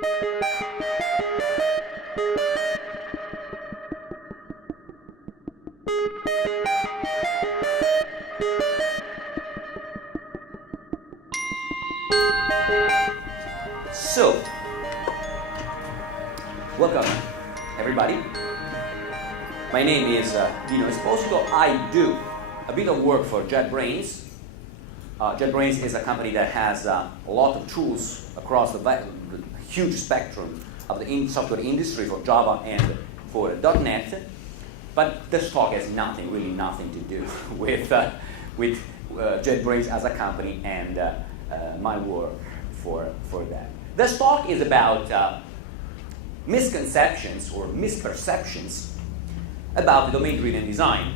So, welcome everybody. My name is Dino Esposito. I do a bit of work for JetBrains. JetBrains is a company that has a lot of tools across the huge spectrum of the software industry for Java and for .NET. But this talk has really nothing to do with JetBrains as a company and my work for that. This talk is about misconceptions or misperceptions about the domain-driven design.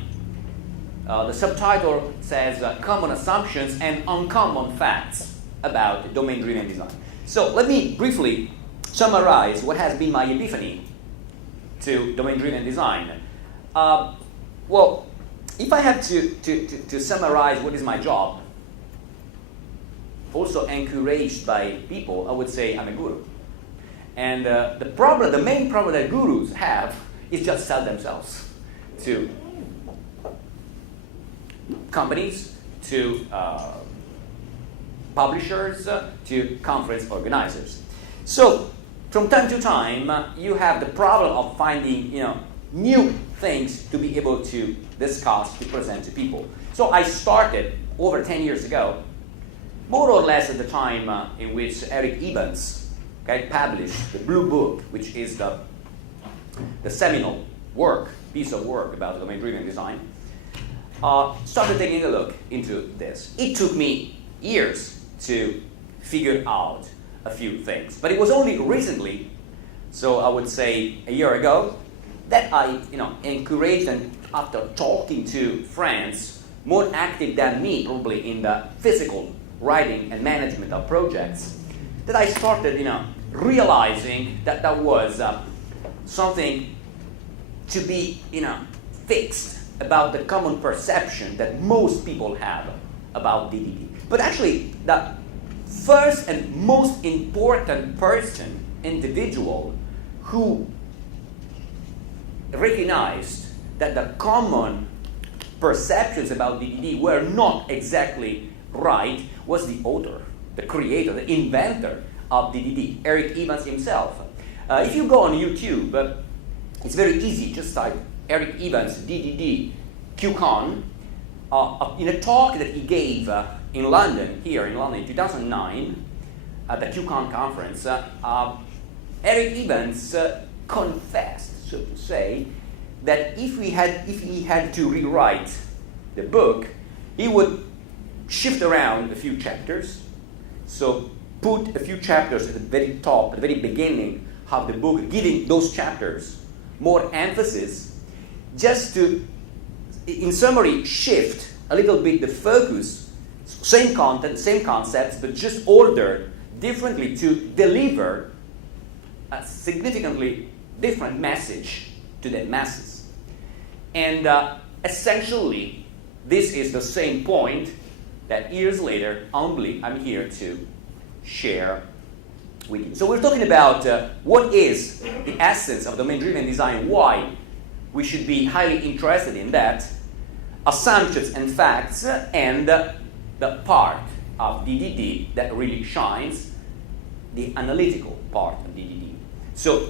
The subtitle says common assumptions and uncommon facts about domain-driven design. So let me briefly summarize what has been my epiphany to domain-driven design. Well, if I have to summarize what is my job, also encouraged by people, I would say I'm a guru. And the main problem that gurus have is just sell themselves to companies, to publishers, to conference organizers. So from time to time, you have the problem of finding new things to be able to discuss, to present to people. So I started over 10 years ago, more or less at the time in which Eric Evans published the Blue Book, which is the seminal piece of work about domain-driven design. Started taking a look into this. It took me years to figure out a few things, but it was only recently, so I would say a year ago, that I encouraged, and after talking to friends more active than me probably in the physical writing and management of projects, that I started realizing that that was something to be fixed about the common perception that most people have about DDD. But actually, the first and most important individual who recognized that the common perceptions about DDD were not exactly right was the author, the creator, the inventor of DDD, Eric Evans himself. If you go on YouTube, it's very easy. Just type Eric Evans DDD QCon. In a talk that he gave in London, in 2009, at the QCon conference, Eric Evans confessed, so to say, that if he had to rewrite the book, he would shift around a few chapters. So put a few chapters at the very top, at the very beginning of the book, giving those chapters more emphasis, just to, in summary, shift a little bit the focus, same content, same concepts, but just ordered differently to deliver a significantly different message to the masses. And essentially, this is the same point that years later, humbly, I'm here to share with you. So we're talking about what is the essence of domain-driven design, why we should be highly interested in that, assumptions and facts, and the part of DDD that really shines, the analytical part of DDD. So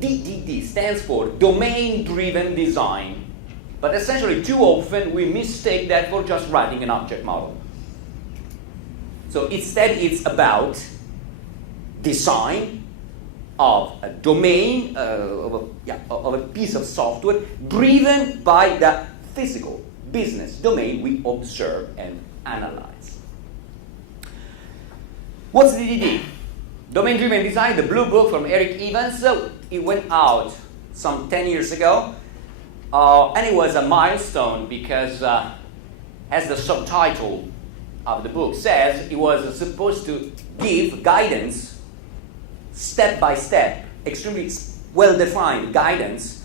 DDD stands for domain-driven design, but essentially too often we mistake that for just writing an object model. So instead it's about design of a domain, of a piece of software driven by the physical business domain we observe and analyze. What's DDD? Domain-driven design, the Blue Book from Eric Evans. It went out some 10 years ago, and it was a milestone because, as the subtitle of the book says, it was supposed to give guidance, step by step, extremely well-defined guidance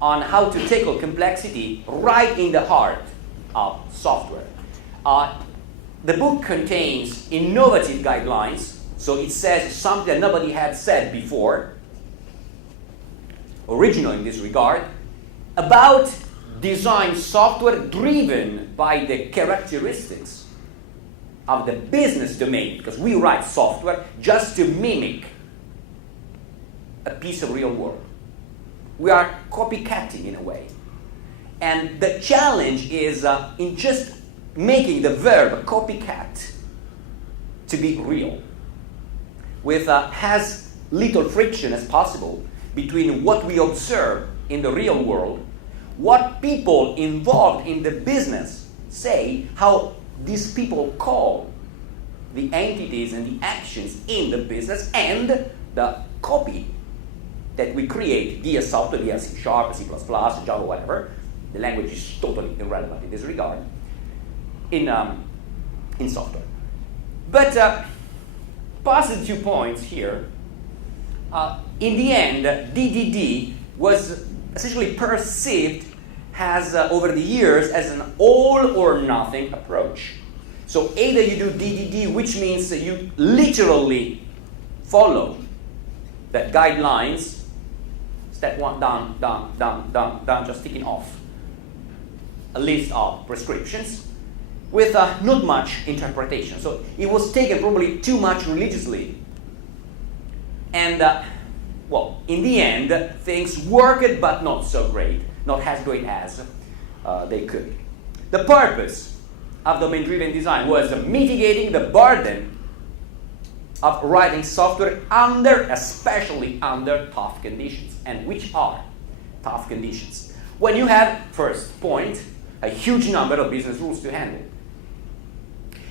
on how to tackle complexity right in the heart of software. The book contains innovative guidelines, So it says something that nobody had said before, original in this regard, about design software driven by the characteristics of the business domain, because we write software just to mimic a piece of real world. We are copycatting in a way. And the challenge is in just making the verb copycat to be real, with as little friction as possible between what we observe in the real world, what people involved in the business say, how these people call the entities and the actions in the business, and the copy that we create via software, via C#, C++, Java, whatever. The language is totally irrelevant in this regard, in software. But positive 2 points here. In the end, DDD was essentially perceived as, over the years, as an all or nothing approach. So either you do DDD, which means that you literally follow the guidelines, step one, down, just ticking off a list of prescriptions with not much interpretation. So it was taken probably too much religiously. And, well, in the end, things worked, but not so great, not as great as they could. The purpose of domain-driven design was mitigating the burden of writing software especially under tough conditions. And which are tough conditions? When you have, first point, a huge number of business rules to handle.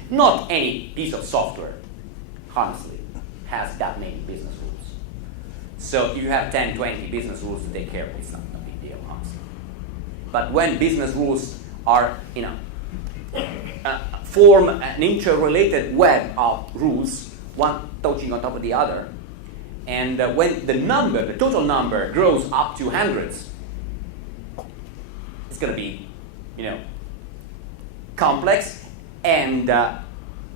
Not any piece of software, honestly, has that many business rules. So if you have 10, 20 business rules to take care of, it's not a big deal, honestly. But when business rules are, form an interrelated web of rules, one touching on top of the other, and when the total number grows up to hundreds, it's going to be, complex. And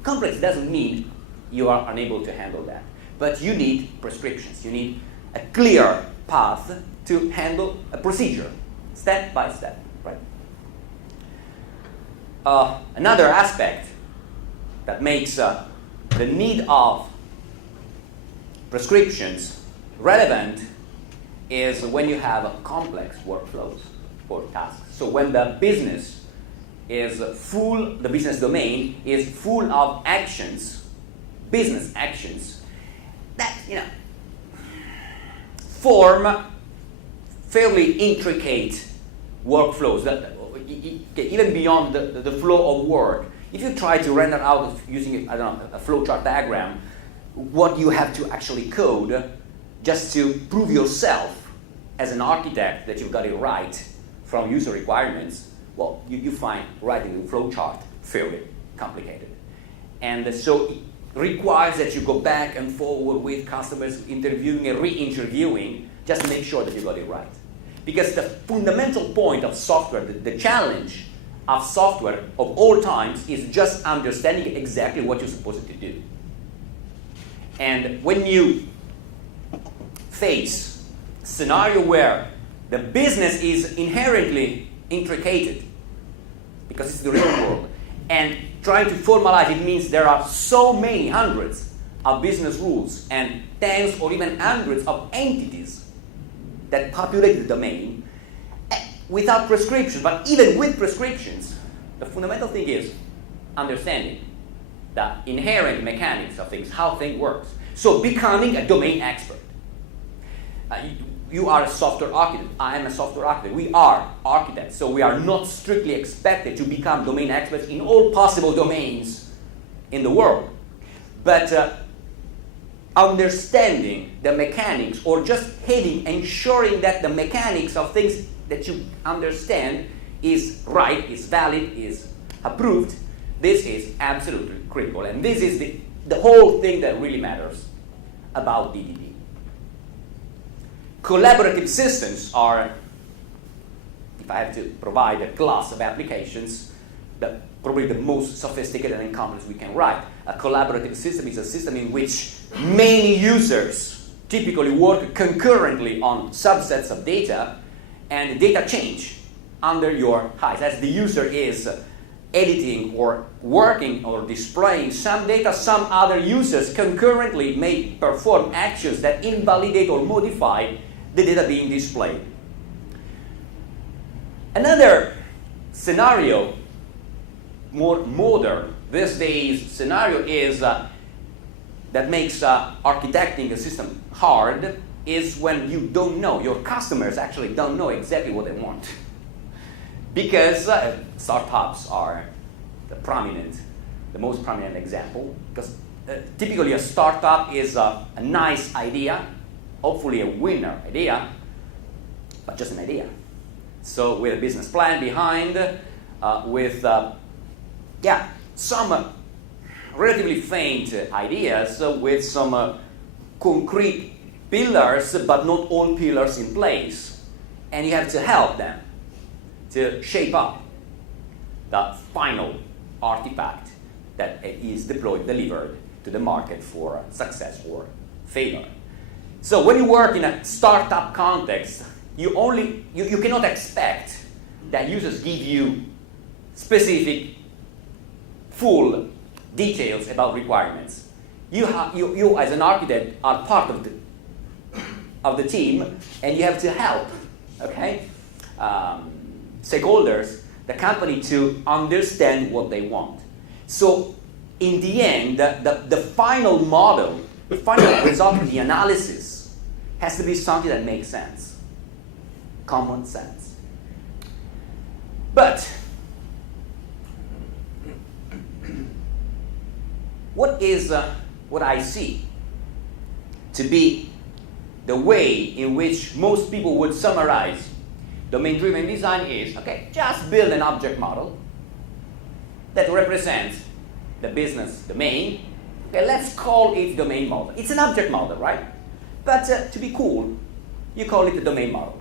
complex doesn't mean you are unable to handle that. But you need prescriptions. You need a clear path to handle a procedure, step by step, right? Another aspect that makes the need of prescriptions relevant is when you have complex workflows or tasks. So when the business is full, the business domain is full of actions, business actions, that, form fairly intricate workflows that even beyond the flow of work. If you try to render out using, a flowchart diagram, what you have to actually code just to prove yourself as an architect that you've got it right from user requirements, well, you find writing a flowchart fairly complicated. And so it requires that you go back and forward with customers, interviewing and re-interviewing, just to make sure that you got it right. Because the fundamental point of software, the challenge of software of all times, is just understanding exactly what you're supposed to do. And when you face a scenario where the business is inherently intricated, because it's the real world, and trying to formalize it means there are so many hundreds of business rules and tens or even hundreds of entities that populate the domain without prescriptions. But even with prescriptions, the fundamental thing is understanding the inherent mechanics of things, how things work. So becoming a domain expert. You are a software architect. I am a software architect. We are architects, so we are not strictly expected to become domain experts in all possible domains in the world. But understanding the mechanics, or just ensuring that the mechanics of things that you understand is right, is valid, is approved, this is absolutely critical. And this is the whole thing that really matters about DDD. Collaborative systems are, if I have to provide a class of applications, probably the most sophisticated and complex we can write. A collaborative system is a system in which many users typically work concurrently on subsets of data, and the data change under your eyes. As the user is editing or working or displaying some data, some other users concurrently may perform actions that invalidate or modify the data being displayed. Another scenario, more modern these days scenario, is that makes architecting a system hard, is when you don't know, your customers actually don't know exactly what they want. Because startups are the most prominent example, because typically a startup is a nice idea, hopefully a winner idea, but just an idea. So with a business plan behind, with some relatively faint ideas, with some concrete pillars, but not all pillars in place. And you have to help them to shape up the final artifact that is deployed, delivered to the market for success or failure. So when you work in a startup context, you cannot expect that users give you specific, full details about requirements. You as an architect are part of the team, and you have to help, stakeholders, the company, to understand what they want. So in the end, the final model, the final result of the analysis has to be something that makes sense. Common sense. But what I see to be the way in which most people would summarize domain-driven design is, just build an object model that represents the business domain. Let's call it domain model. It's an object model, right? But to be cool, you call it a domain model.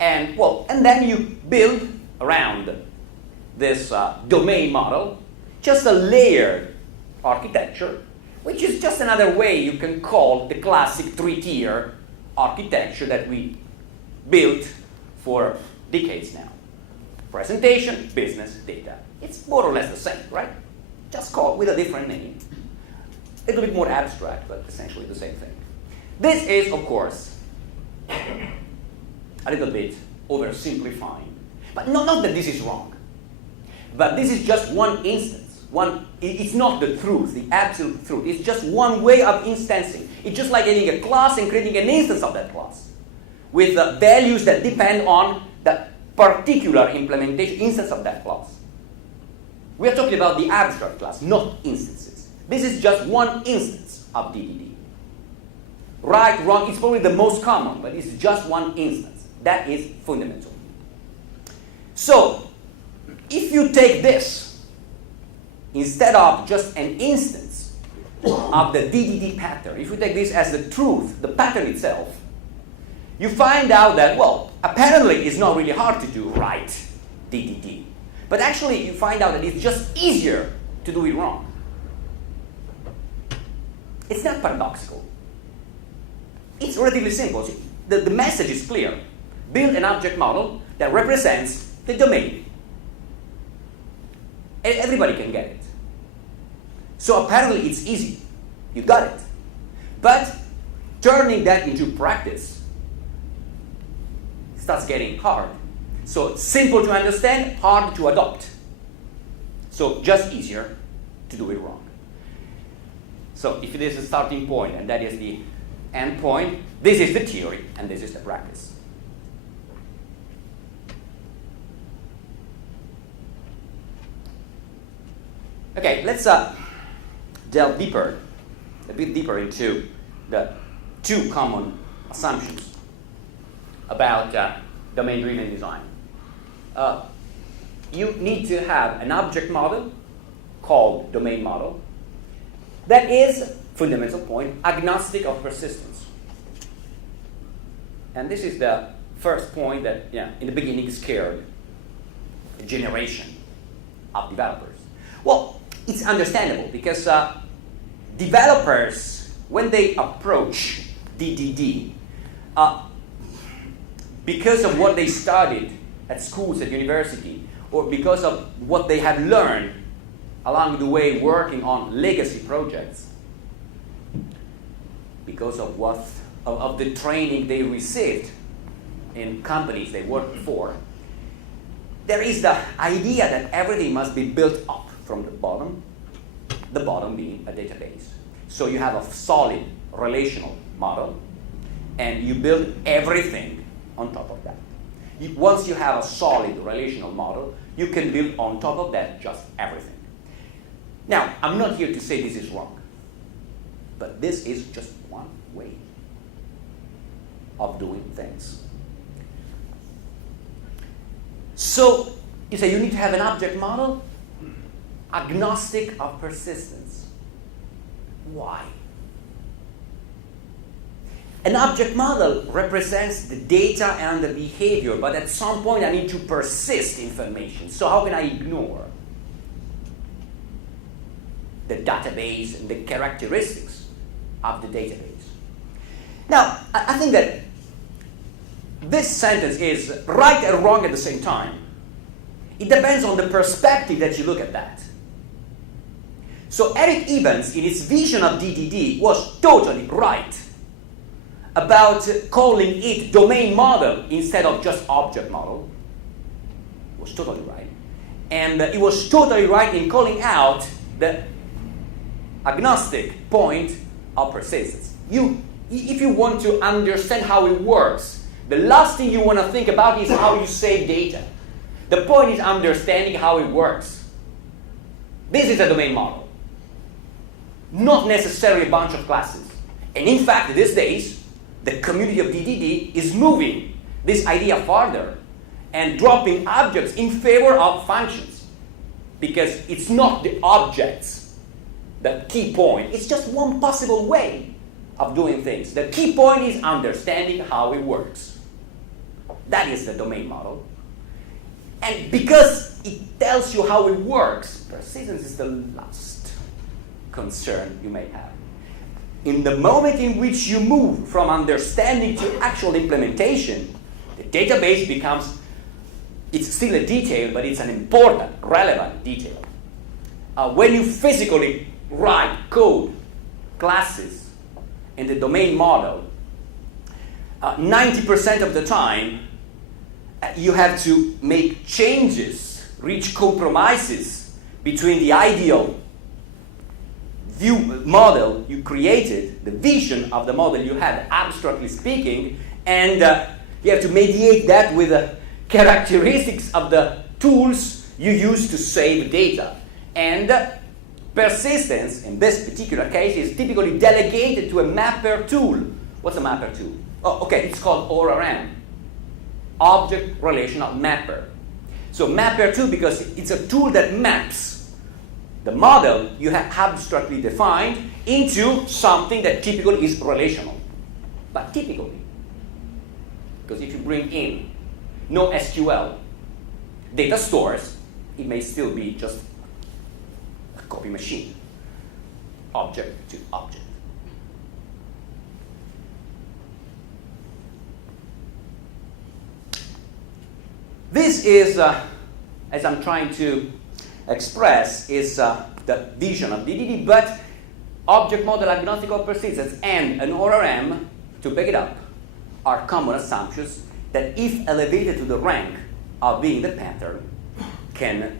And then you build around this domain model just a layered architecture, which is just another way you can call the classic three-tier architecture that we built for decades now. Presentation, business, data. It's more or less the same, right? Just called with a different name. A little bit more abstract, but essentially the same thing. This is, of course, a little bit oversimplifying. But not that this is wrong. But this is just one instance. It's not the truth, the absolute truth. It's just one way of instancing. It's just like getting a class and creating an instance of that class with values that depend on the particular implementation instance of that class. We are talking about the abstract class, not instances. This is just one instance of DDD. Right, wrong, it's probably the most common, but it's just one instance. That is fundamental. So, if you take this instead of just an instance of the DDD pattern, if you take this as the truth, the pattern itself, you find out that, apparently it's not really hard to do right DDD. But actually you find out that it's just easier to do it wrong. It's not paradoxical. It's relatively simple. See, the message is clear. Build an object model that represents the domain. And everybody can get it. So apparently it's easy. You got it. But turning that into practice starts getting hard. So simple to understand, hard to adopt. So just easier to do it wrong. So if it is a starting point and that is the end point, this is the theory and this is the practice. Okay, let's delve a bit deeper into the two common assumptions about domain-driven design. You need to have an object model called domain model that is, fundamental point, agnostic of persistence. And this is the first point that, in the beginning scared a generation of developers. Well, it's understandable because developers, when they approach DDD, because of what they studied at schools, at university, or because of what they have learned along the way working on legacy projects, because of the training they received in companies they worked for, there is the idea that everything must be built up from the bottom being a database. So you have a solid relational model, and you build everything on top of that. Once you have a solid relational model, you can build on top of that just everything. Now, I'm not here to say this is wrong, but this is just one way of doing things. So, you say you need to have an object model agnostic of persistence. Why? An object model represents the data and the behavior, but at some point I need to persist information. So how can I ignore the database and the characteristics of the database? Now, I think that this sentence is right and wrong at the same time. It depends on the perspective that you look at that. So Eric Evans, in his vision of DDD, was totally right about calling it domain model instead of just object model. He was totally right. And he was totally right in calling out the agnostic point of persistence. If you want to understand how it works, the last thing you want to think about is how you save data. The point is understanding how it works. This is a domain model, not necessarily a bunch of classes. And in fact, these days, the community of DDD is moving this idea further and dropping objects in favor of functions, because it's not the objects the key point. It's just one possible way of doing things. The key point is understanding how it works. That is the domain model. And because it tells you how it works, persistence is the last concern you may have. In the moment in which you move from understanding to actual implementation, the database becomes, it's still a detail, but it's an important, relevant detail. When you physically write code, classes, in the domain model, 90% of the time, you have to make changes, reach compromises between the ideal view model you created, the vision of the model you had, abstractly speaking, and you have to mediate that with the characteristics of the tools you use to save data. And persistence, in this particular case, is typically delegated to a mapper tool. What's a mapper tool? Oh, okay, it's called ORM. Object Relational Mapper. So mapper tool, because it's a tool that maps the model you have abstractly defined into something that typically is relational. But typically, because if you bring in no SQL data stores, it may still be just a copy machine, object to object. This is, as I'm trying to express, is the vision of DDD, but object model agnostic of persistence and an ORM, to back it up, are common assumptions that, if elevated to the rank of being the pattern, can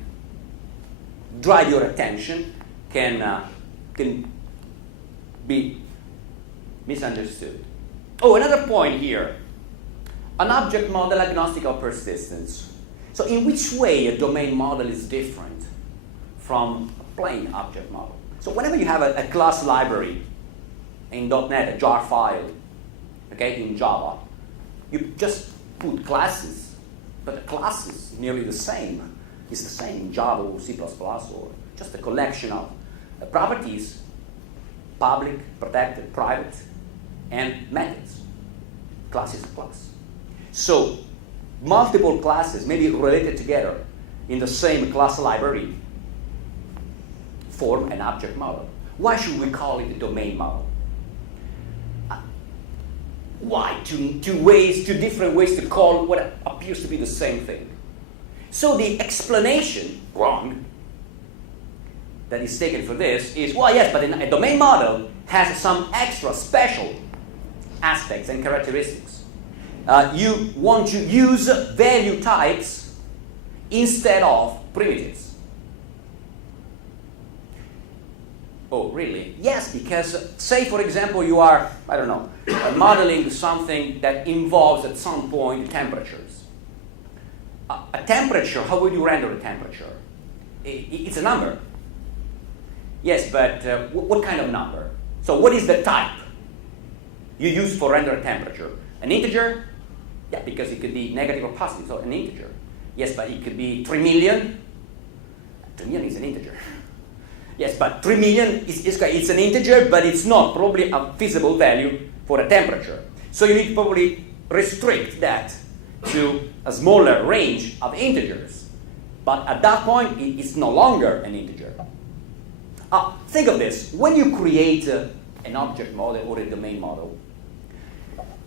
drive your attention, can be misunderstood. Oh, another point here. An object model agnostic of persistence. So in which way a domain model is different from a plain object model? So whenever you have a class library in .NET, a jar file, okay, in Java, you just put classes, but the class is nearly the same. It's the same in Java or C++, or just a collection of properties, public, protected, private, and methods. Class is a class. So multiple classes may be related together in the same class library, form an object model. Why should we call it a domain model? Why? Two different ways to call what appears to be the same thing. So the explanation, wrong, that is taken for this is, well, yes, but a domain model has some extra special aspects and characteristics. You want to use value types instead of primitives. Oh, really? Yes, because say, for example, you are, I don't know, modeling something that involves at some point temperatures. A temperature, how would you render a temperature? It's a number. Yes, but what kind of number? So what is the type you use for render a temperature? An integer? Yeah, because it could be negative or positive, so an integer. Yes, but it could be 3 million. 3 million is an integer. Yes, but 3 million it's an integer, but it's not probably a feasible value for a temperature. So you need to probably restrict that to a smaller range of integers. But at that point, it's no longer an integer. Think of this. When you create an object model or a domain model,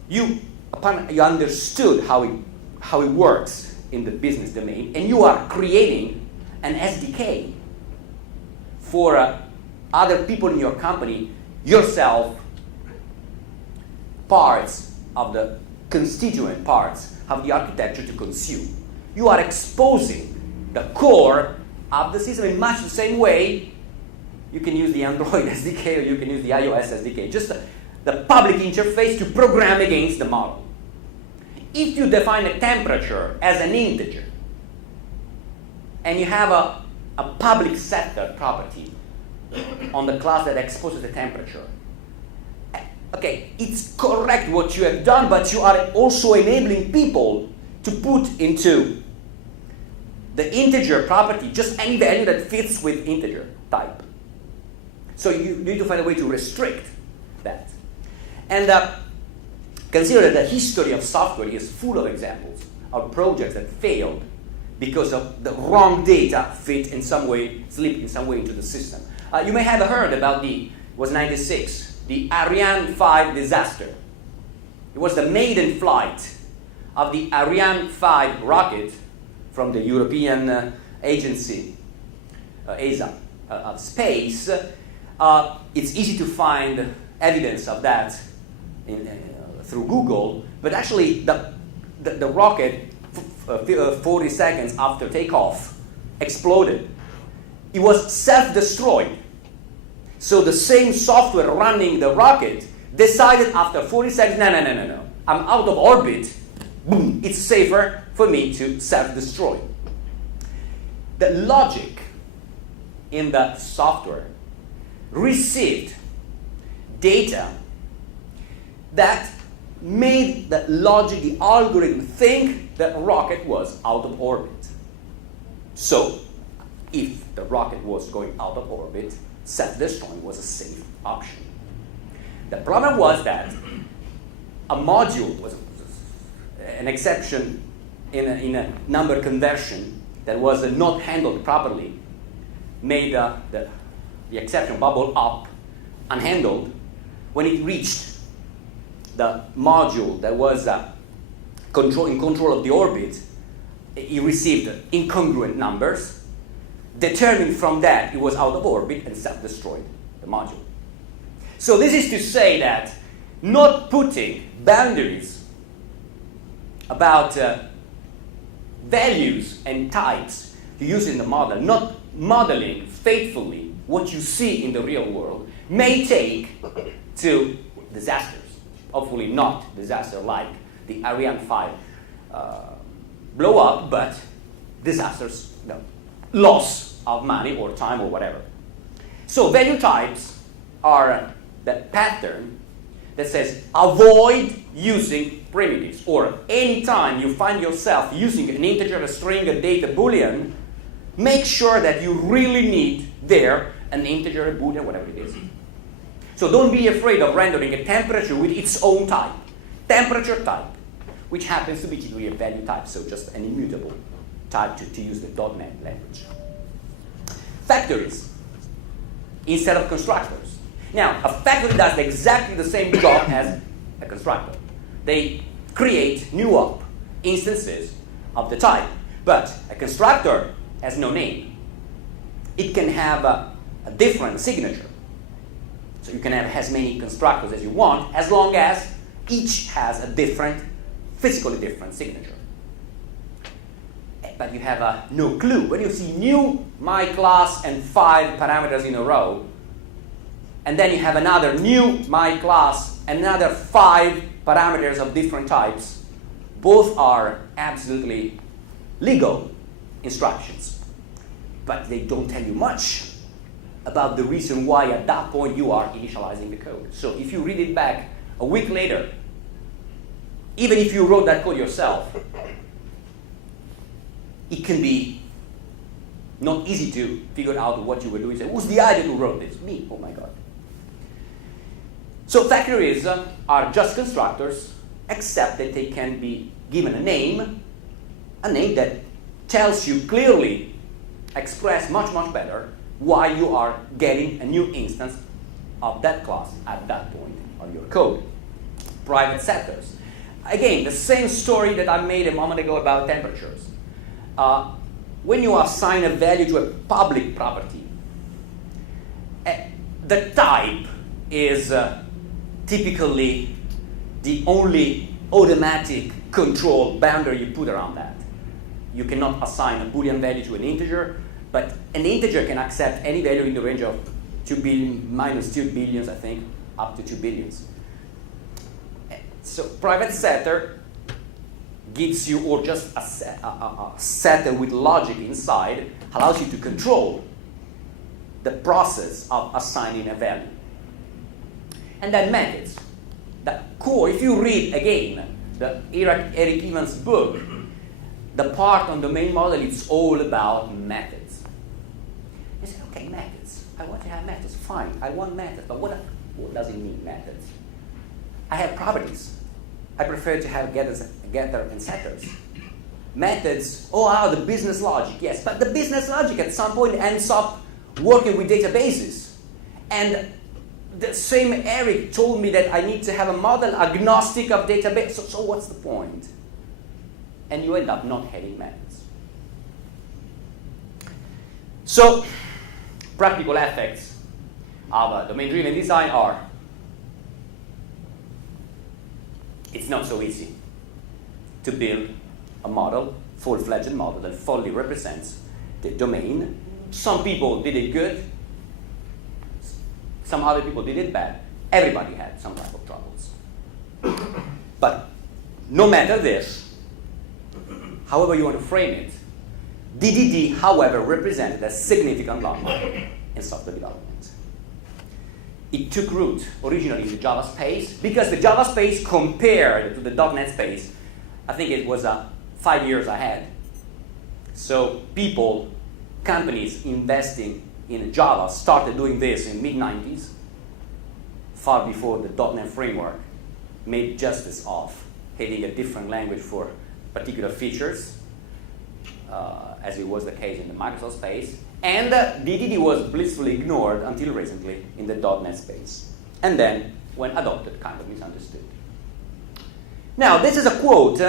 you understood how it works in the business domain, and you are creating an SDK for other people in your company, yourself, parts of the constituent parts of the architecture to consume. You are exposing the core of the system in much the same way you can use the Android SDK or you can use the iOS SDK, just the public interface to program against the model. If you define a temperature as an integer, and you have a public setter property on the class that exposes the temperature, okay, it's correct what you have done, but you are also enabling people to put into the integer property just any value that fits with integer type. So you need to find a way to restrict that. And consider that the history of software is full of examples of projects that failed because of the wrong data slipped in some way into the system. You may have heard about was 96, the Ariane 5 disaster. It was the maiden flight of the Ariane 5 rocket from the European agency, ESA, of space. It's easy to find evidence of that through Google, but actually the rocket, 40 seconds after takeoff, exploded. It was self-destroyed. So the same software running the rocket decided after 40 seconds, no, I'm out of orbit, boom, it's safer for me to self-destroy. The logic in the software received data that made the logic, the algorithm, think that rocket was out of orbit. So, if the rocket was going out of orbit, self-destroying was a safe option. The problem was that a module was an exception in a number conversion that was not handled properly, made the exception bubble up unhandled. When it reached the module that was in control of the orbit, it received incongruent numbers. Determined from that, it was out of orbit and self-destroyed the module. So this is to say that not putting boundaries about values and types you use in the model, not modeling faithfully what you see in the real world, may take to disasters. Hopefully not disaster like the Ariane 5 blow up, but disasters, loss of money or time or whatever. So value types are the pattern that says avoid using primitives, or anytime you find yourself using an integer, a string, a data, boolean, make sure that you really need there an integer, a boolean, whatever it is. So don't be afraid of rendering a temperature with its own type, temperature type, which happens to be typically a value type, so just an immutable type to use the .NET language. Factories. instead of constructors. Now, a factory does exactly the same job as a constructor. They create new op instances of the type, but a constructor has no name. It can have a different signature. So you can have as many constructors as you want, as long as each has a different, physically different signature. But you have no clue. When you see new my class and 5 parameters in a row, and then you have another new my class and another 5 parameters of different types, both are absolutely legal instructions. But they don't tell you much about the reason why at that point you are initializing the code. So if you read it back a week later, even if you wrote that code yourself, it can be not easy to figure out what you were doing. Say, who's the idiot who wrote this? Me. Oh my God. So factories are just constructors, except that they can be given a name that tells you clearly, express much, much better why you are getting a new instance of that class at that point of your code. Private setters. Again, the same story that I made a moment ago about temperatures. When you assign a value to a public property, the type is typically the only automatic control boundary you put around that. You cannot assign a Boolean value to an integer, but an integer can accept any value in the range of 2 billion minus 2 billions, I think, up to 2 billions. So private setter gives you, or just a setter with logic inside, allows you to control the process of assigning a value. And then methods. The core, if you read again the Eric Evans book, the part on domain model, it's all about methods. You say, okay, methods. I want to have methods. Fine, I want methods. But what does it mean, methods? I have properties. I prefer to have getter and setters. Methods, the business logic, yes. But the business logic at some point ends up working with databases. And the same Eric told me that I need to have a model agnostic of database. So what's the point? And you end up not having methods. So practical effects of domain-driven design are: it's not so easy to build a model, full-fledged model that fully represents the domain. Some people did it good. Some other people did it bad. Everybody had some type of troubles. But no matter this, however you want to frame it, DDD, however, represented a significant landmark in software development. It took root originally in the Java space, because the Java space compared to the .NET space, I think it was 5 years ahead. So companies investing in Java started doing this in mid-90s, far before the .NET framework made justice of having a different language for particular features, as it was the case in the Microsoft space. And DDD was blissfully ignored until recently in the .NET space. And then, when adopted, kind of misunderstood. Now, this is a quote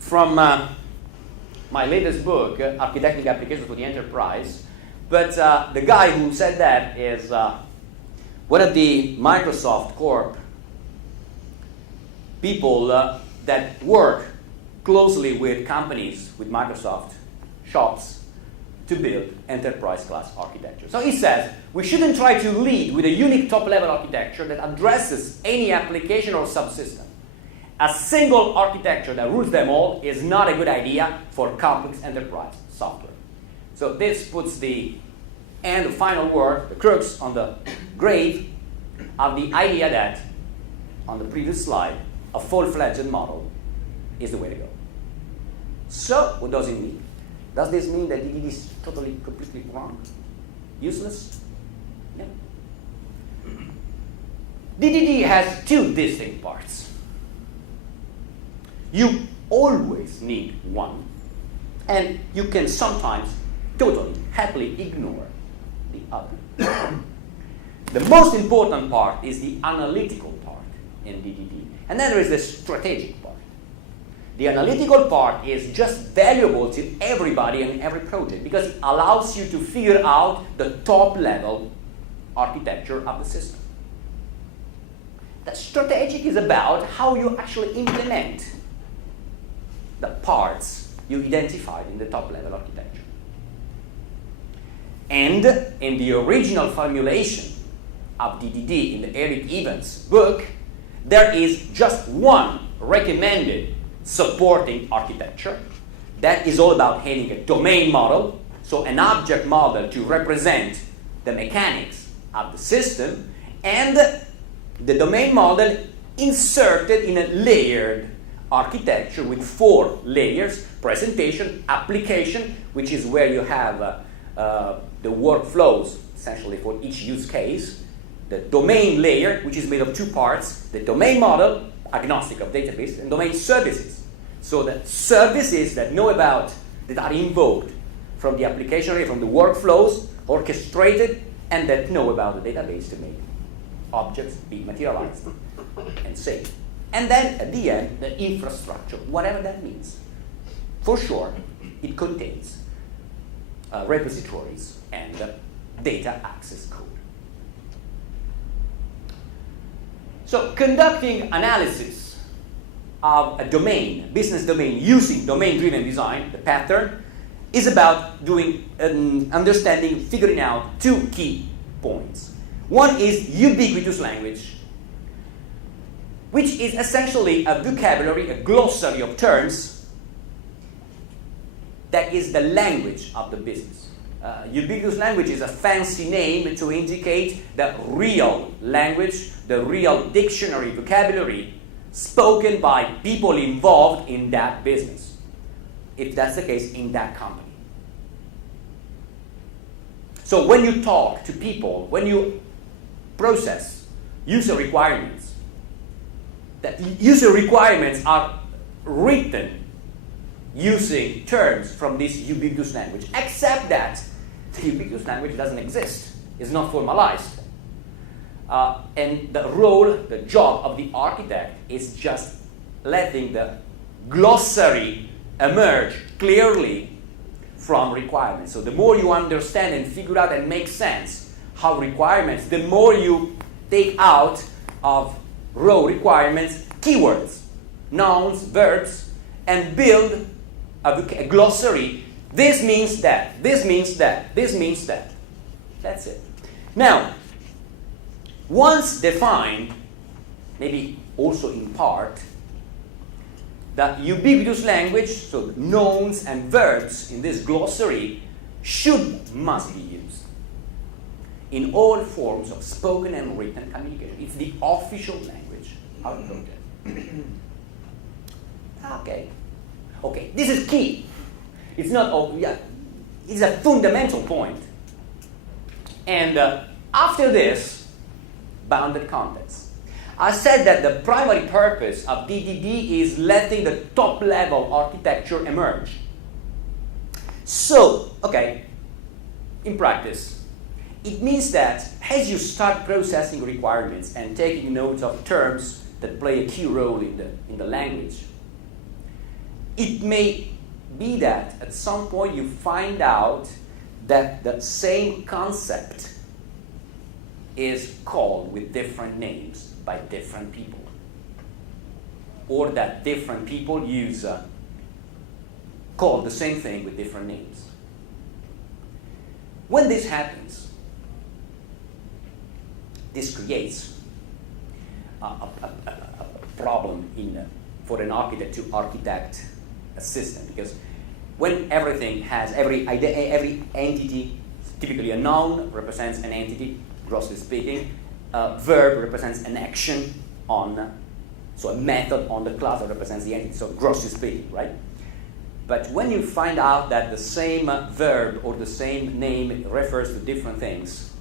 from my latest book, Architecting Applications for the Enterprise. But the guy who said that is one of the Microsoft Corp people that work closely with companies, with Microsoft shops, to build enterprise-class architecture. So he says, we shouldn't try to lead with a unique top-level architecture that addresses any application or subsystem. A single architecture that rules them all is not a good idea for complex enterprise software. So this puts the final word, the crux on the grave of the idea that, on the previous slide, a full-fledged model is the way to go. So what does it mean? Does this mean that DDD is totally, completely wrong? Useless? No. DDD has 2 distinct parts. You always need one, and you can sometimes totally, happily ignore the other. The most important part is the analytical part in DDD. And then there is the strategic part. The analytical part is just valuable to everybody and every project because it allows you to figure out the top level architecture of the system. The strategic is about how you actually implement the parts you identified in the top level architecture. And in the original formulation of DDD in the Eric Evans book, there is just one recommended supporting architecture that is all about having a domain model, so an object model to represent the mechanics of the system, and the domain model inserted in a layered architecture with 4 layers: presentation, application, which is where you have the workflows essentially for each use case, the domain layer, which is made of 2 parts, the domain model, agnostic of database, and domain services. So the services that know about, that are invoked from the application layer, from the workflows, orchestrated, and that know about the database to make objects be materialized and saved. And then at the end, the infrastructure, whatever that means. For sure, it contains repositories and data access code. So conducting analysis of a domain, business domain, using domain-driven design, the pattern, is about doing understanding, figuring out 2 key points. One is ubiquitous language, which is essentially a vocabulary, a glossary of terms that is the language of the business. Ubiquitous language is a fancy name to indicate the real language, the real dictionary, vocabulary spoken by people involved in that business, if that's the case in that company. So when you talk to people, when you process user requirements, that user requirements are written using terms from this ubiquitous language, except that the ubiquitous language doesn't exist, is not formalized. And the role, the job of the architect is just letting the glossary emerge clearly from requirements. So the more you understand and figure out and make sense how requirements, the more you take out of raw requirements keywords, nouns, verbs, and build a glossary. This means that, this means that, this means that. That's it. Now, once defined, maybe also in part, the ubiquitous language, so nouns and verbs in this glossary must be used in all forms of spoken and written communication. It's the official language of the project. Okay, this is key. It's not, it's a fundamental point. And after this, bounded context. I said that the primary purpose of DDD is letting the top-level architecture emerge. So, in practice, it means that as you start processing requirements and taking notes of terms that play a key role in the language, it may be that at some point you find out that the same concept is called with different names by different people, or that different people call the same thing with different names. When this happens, this creates a problem for an architect to architect a system, because when everything has every entity, typically a noun represents an entity, grossly speaking. Verb represents an action so a method on the class that represents the entity, so grossly speaking, right? But when you find out that the same verb or the same name refers to different things,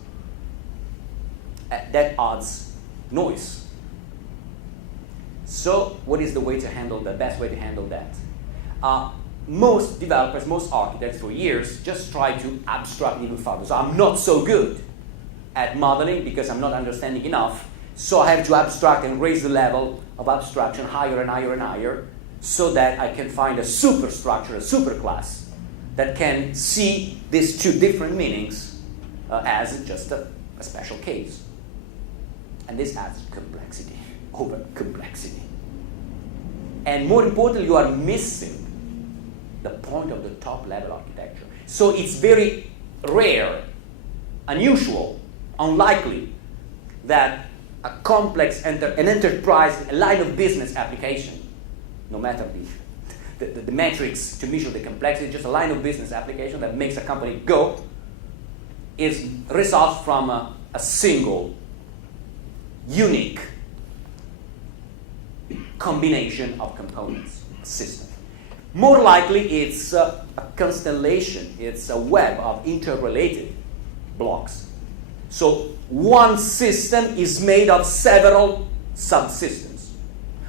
that adds noise. So what is the best way to handle that? Most developers, most architects for years just try to abstract even further. So I'm not so good at modeling because I'm not understanding enough. So I have to abstract and raise the level of abstraction higher and higher and higher so that I can find a superstructure, a superclass that can see these two different meanings as just a special case. And this adds complexity over complexity. And more importantly, you are missing the point of the top level architecture. So it's very rare, unusual, unlikely that a complex, an enterprise, a line of business application, no matter the metrics to measure the complexity, just a line of business application that makes a company go, results from a single, unique combination of components, a system. More likely, it's a constellation. It's a web of interrelated blocks. So one system is made of several subsystems.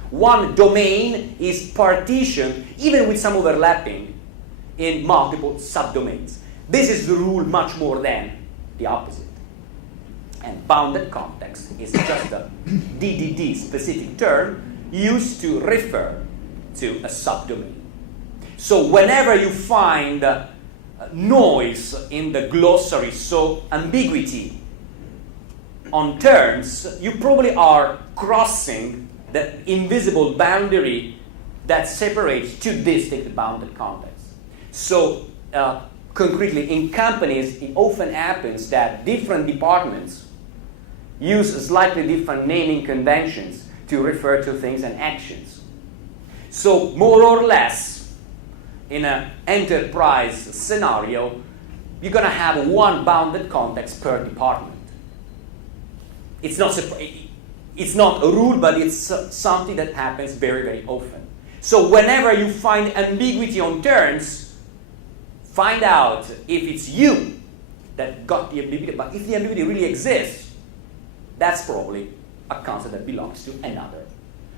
One domain is partitioned, even with some overlapping, in multiple subdomains. This is the rule much more than the opposite. And bounded context is just a DDD specific term used to refer to a subdomain. So whenever you find noise in the glossary, so ambiguity on terms, you probably are crossing the invisible boundary that separates two distinct bounded contexts. So concretely, in companies, it often happens that different departments use slightly different naming conventions to refer to things and actions. So more or less, in an enterprise scenario, you're going to have one bounded context per department. It's not a rule, but it's something that happens very, very often. So whenever you find ambiguity on terms, find out if it's you that got the ambiguity. But if the ambiguity really exists, that's probably a concept that belongs to another,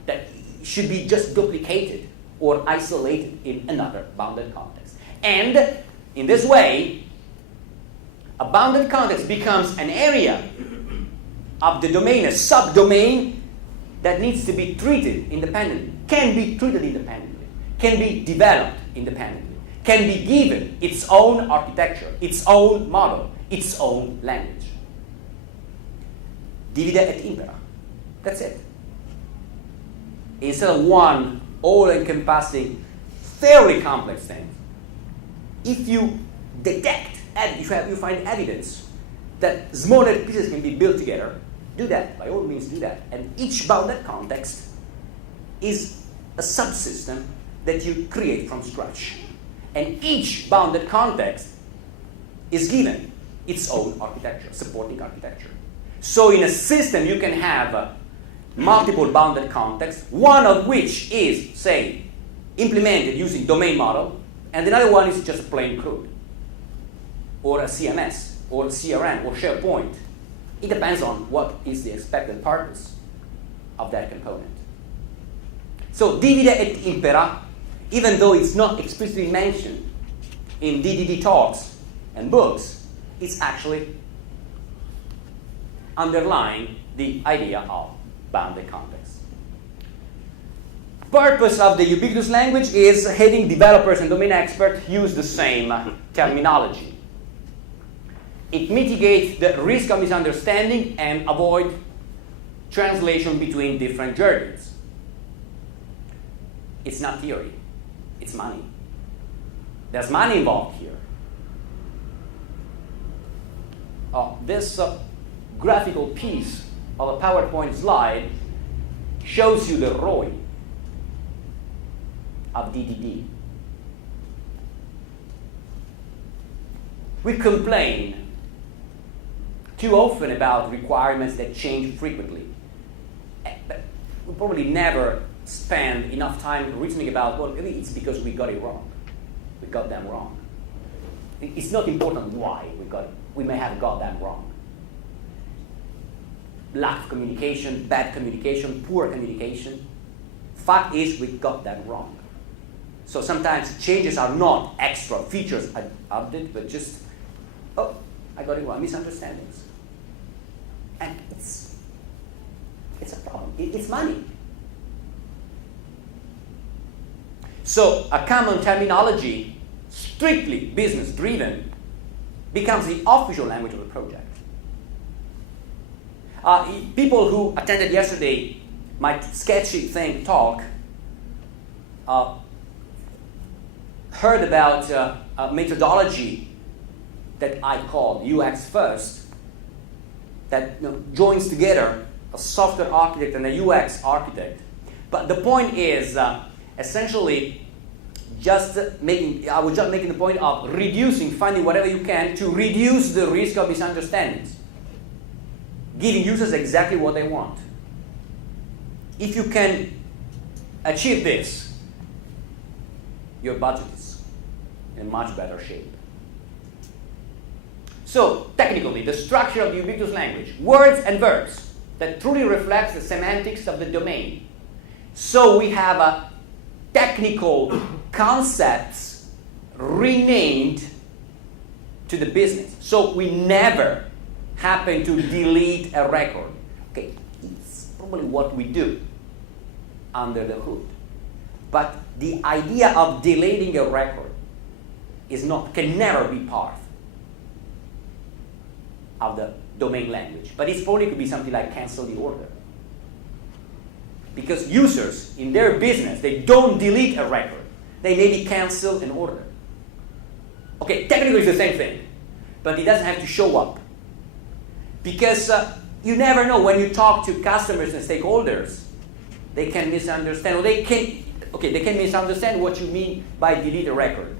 that should be just duplicated or isolated in another bounded context. And in this way, a bounded context becomes an area of the domain, a subdomain that needs to be treated independently, can be treated independently, can be developed independently, can be given its own architecture, its own model, its own language. Divide et impera. That's it. Instead of one all-encompassing, fairly complex thing, if you detect, you find evidence that smaller pieces can be built together, do that. By all means, do that. And each bounded context is a subsystem that you create from scratch. And each bounded context is given its own architecture, supporting architecture. So in a system, you can have multiple bounded contexts, one of which is, say, implemented using domain model, and another one is just plain code, or a CMS, or CRM, or SharePoint. It depends on what is the expected purpose of that component. So divide et impera, even though it's not explicitly mentioned in DDD talks and books, it's actually underlying the idea of bounded context. Purpose of the ubiquitous language is having developers and domain experts use the same terminology. It mitigates the risk of misunderstanding and avoid translation between different jargons. It's not theory, it's money. There's money involved here. This graphical piece of a PowerPoint slide shows you the ROI of DDD. We complain too often about requirements that change frequently. But we probably never spend enough time reasoning about, well, maybe it's because we got it wrong. We got them wrong. It's not important why we may have got them wrong. Lack of communication, bad communication, poor communication. Fact is, we got them wrong. So sometimes changes are not extra features added, but just, oh, I got it wrong, misunderstandings. And it's a problem. It's money. So a common terminology, strictly business-driven, becomes the official language of the project. People who attended yesterday my sketchy thing talk heard about a methodology that I call UX first, that joins together a software architect and a UX architect. But the point is essentially I was just making the point of finding whatever you can to reduce the risk of misunderstandings, giving users exactly what they want. If you can achieve this, your budget is in much better shape. So, technically, the structure of the ubiquitous language, words and verbs that truly reflects the semantics of the domain. So we have a technical concepts renamed to the business. So we never happen to delete a record. Okay, it's probably what we do under the hood. But the idea of deleting a record can never be part of the domain language. But it's probably could be something like cancel the order. Because users, in their business, they don't delete a record. They maybe cancel an order. Okay, technically it's the same thing, but it doesn't have to show up. Because you never know when you talk to customers and stakeholders, they can misunderstand, or they can misunderstand what you mean by delete a record.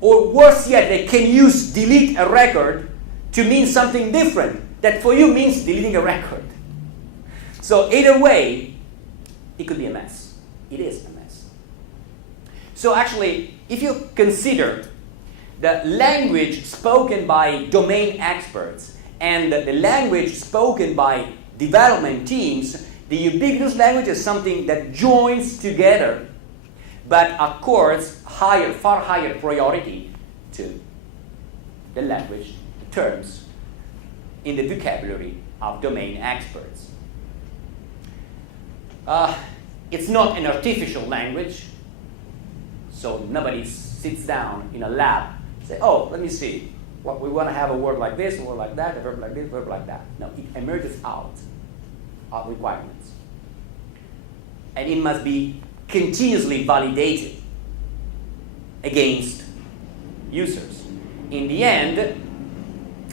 Or worse yet, they can use delete a record to mean something different that for you means deleting a record. So either way, it could be a mess. It is a mess. So actually, if you consider the language spoken by domain experts and the language spoken by development teams, the ubiquitous language is something that joins together but accords far higher priority to the language terms in the vocabulary of domain experts. It's not an artificial language, so nobody sits down in a lab and says, oh, let me see, we want to have a word like this, a word like that, a verb like this, a verb like that. No, it emerges out of requirements. And it must be continuously validated against users. In the end,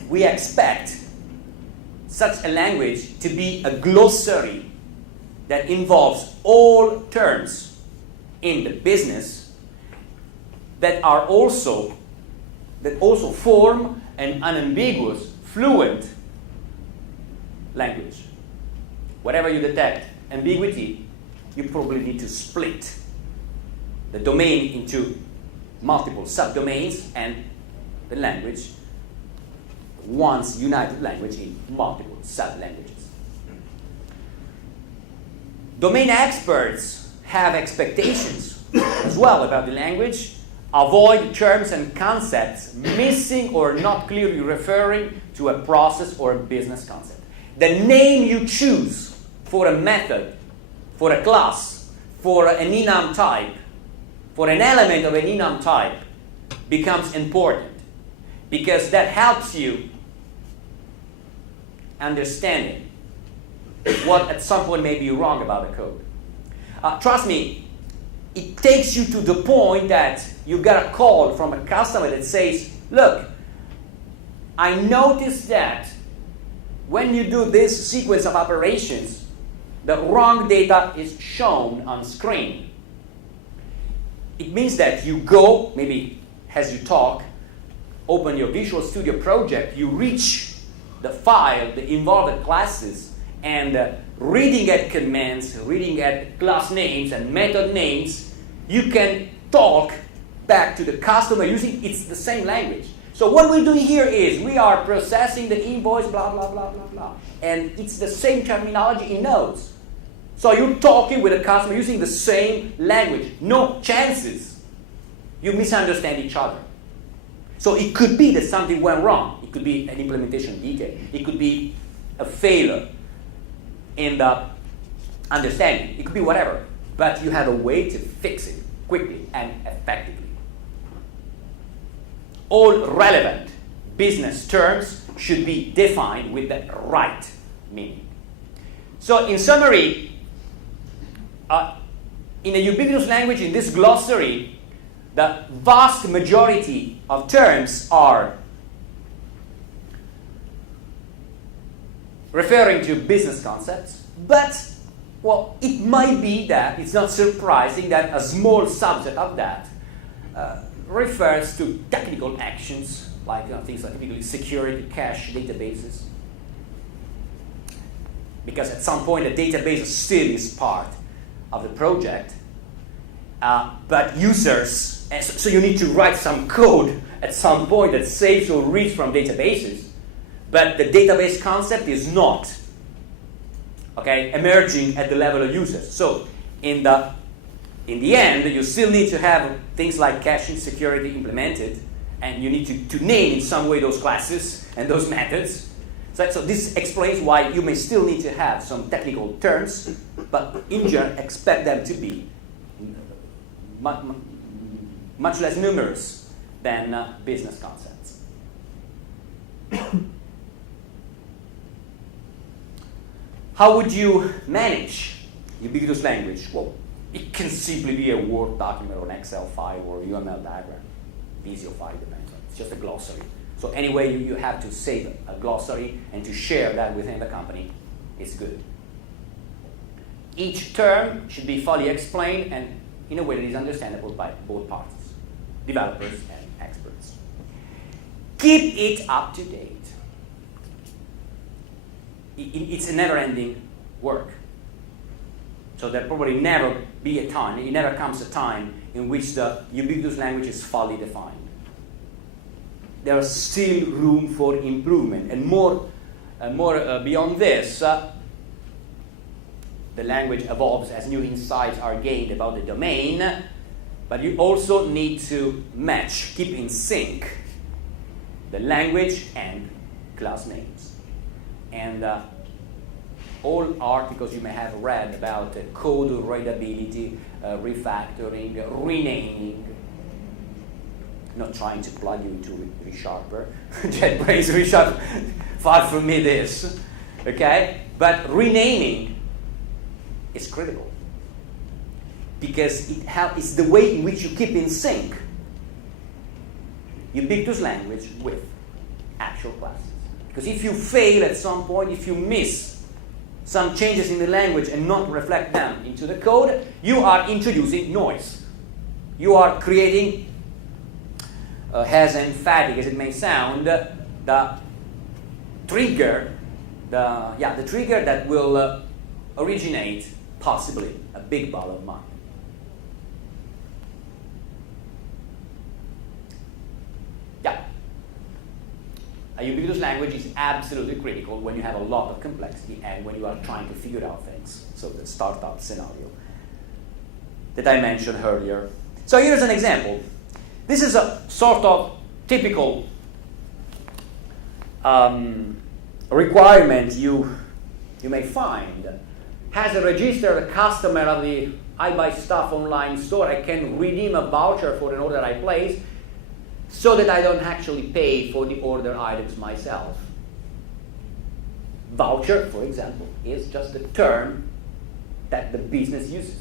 we expect such a language to be a glossary that involves all terms in the business that also form an unambiguous, fluent language. Wherever you detect ambiguity, you probably need to split the domain into multiple subdomains and the language, once united language, in multiple sublanguages. Domain experts have expectations as well about the language, avoid terms and concepts missing or not clearly referring to a process or a business concept. The name you choose for a method, for a class, for an enum type, for an element of an enum type becomes important because that helps you understanding what at some point may be wrong about the code. Trust me, it takes you to the point that you got a call from a customer that says, look, I noticed that when you do this sequence of operations, the wrong data is shown on screen. It means that you go, maybe as you talk, open your Visual Studio project, you reach the file, the involved classes, and reading at commands, reading at class names and method names, you can talk back to the customer using it's the same language. So what we're doing here is we are processing the invoice, blah, blah, blah, blah, blah. And it's the same terminology in nodes. So you're talking with a customer using the same language. No chances you misunderstand each other. So it could be that something went wrong. It could be an implementation detail. It could be a failure in the understanding. It could be whatever, but you have a way to fix it quickly and effectively. All relevant business terms should be defined with the right meaning. So in summary, in a ubiquitous language, in this glossary, the vast majority of terms are referring to business concepts, but, well, it might be that it's not surprising that a small subset of that refers to technical actions, like things like typically security, cache, databases. Because at some point, the database still is part of the project, but users, and so you need to write some code at some point that saves or reads from databases, but the database concept is not, okay, emerging at the level of users. So in the end, you still need to have things like caching security implemented, and you need to name in some way those classes and those methods. So this explains why you may still need to have some technical terms, but in general, expect them to be much less numerous than business concepts. How would you manage ubiquitous language? Well, it can simply be a Word document or an Excel file or a UML diagram, Visio file, depends. It's just a glossary. So anyway, you have to save a glossary and to share that within the company is good. Each term should be fully explained and in a way that is understandable by both parties, developers and experts. Keep it up to date. It's a never-ending work. So there'll probably never be a time, it never comes a time in which the ubiquitous language is fully defined. There is still room for improvement, and more beyond this, the language evolves as new insights are gained about the domain, but you also need to match, keep in sync, the language and class names. And all articles you may have read about code readability, refactoring, renaming, not trying to plug you into ReSharper, JetBrains ReSharper, far from me this, okay? But renaming is critical because it's the way in which you keep in sync ubiquitous language with actual classes. Because if you fail at some point, if you miss some changes in the language and not reflect them into the code, you are introducing noise. You are creating, as emphatic as it may sound, the trigger that will originate possibly a big ball of money. Yeah. A ubiquitous language is absolutely critical when you have a lot of complexity and when you are trying to figure out things. So the startup scenario that I mentioned earlier. So here's an example. This is a sort of typical requirement you may find. As a registered customer of the I Buy Stuff online store, I can redeem a voucher for an order I place so that I don't actually pay for the order items myself. Voucher, for example, is just a term that the business uses.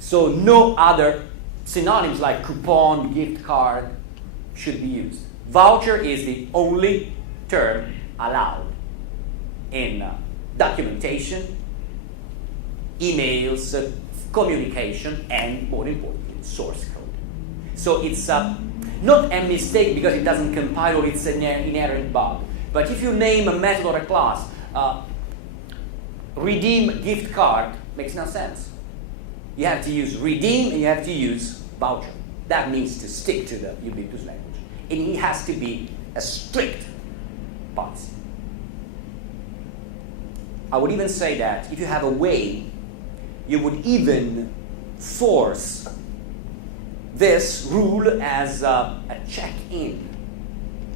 So no other synonyms like coupon, gift card should be used. Voucher is the only term allowed in documentation, emails, communication, and more importantly, source code. So it's not a mistake because it doesn't compile or it's an inherent bug. But if you name a method or a class, redeem gift card makes no sense. You have to use redeem and you have to use voucher. That means to stick to the ubiquitous language. And it has to be a strict policy. I would even say that if you have a way, you would even force this rule as a check-in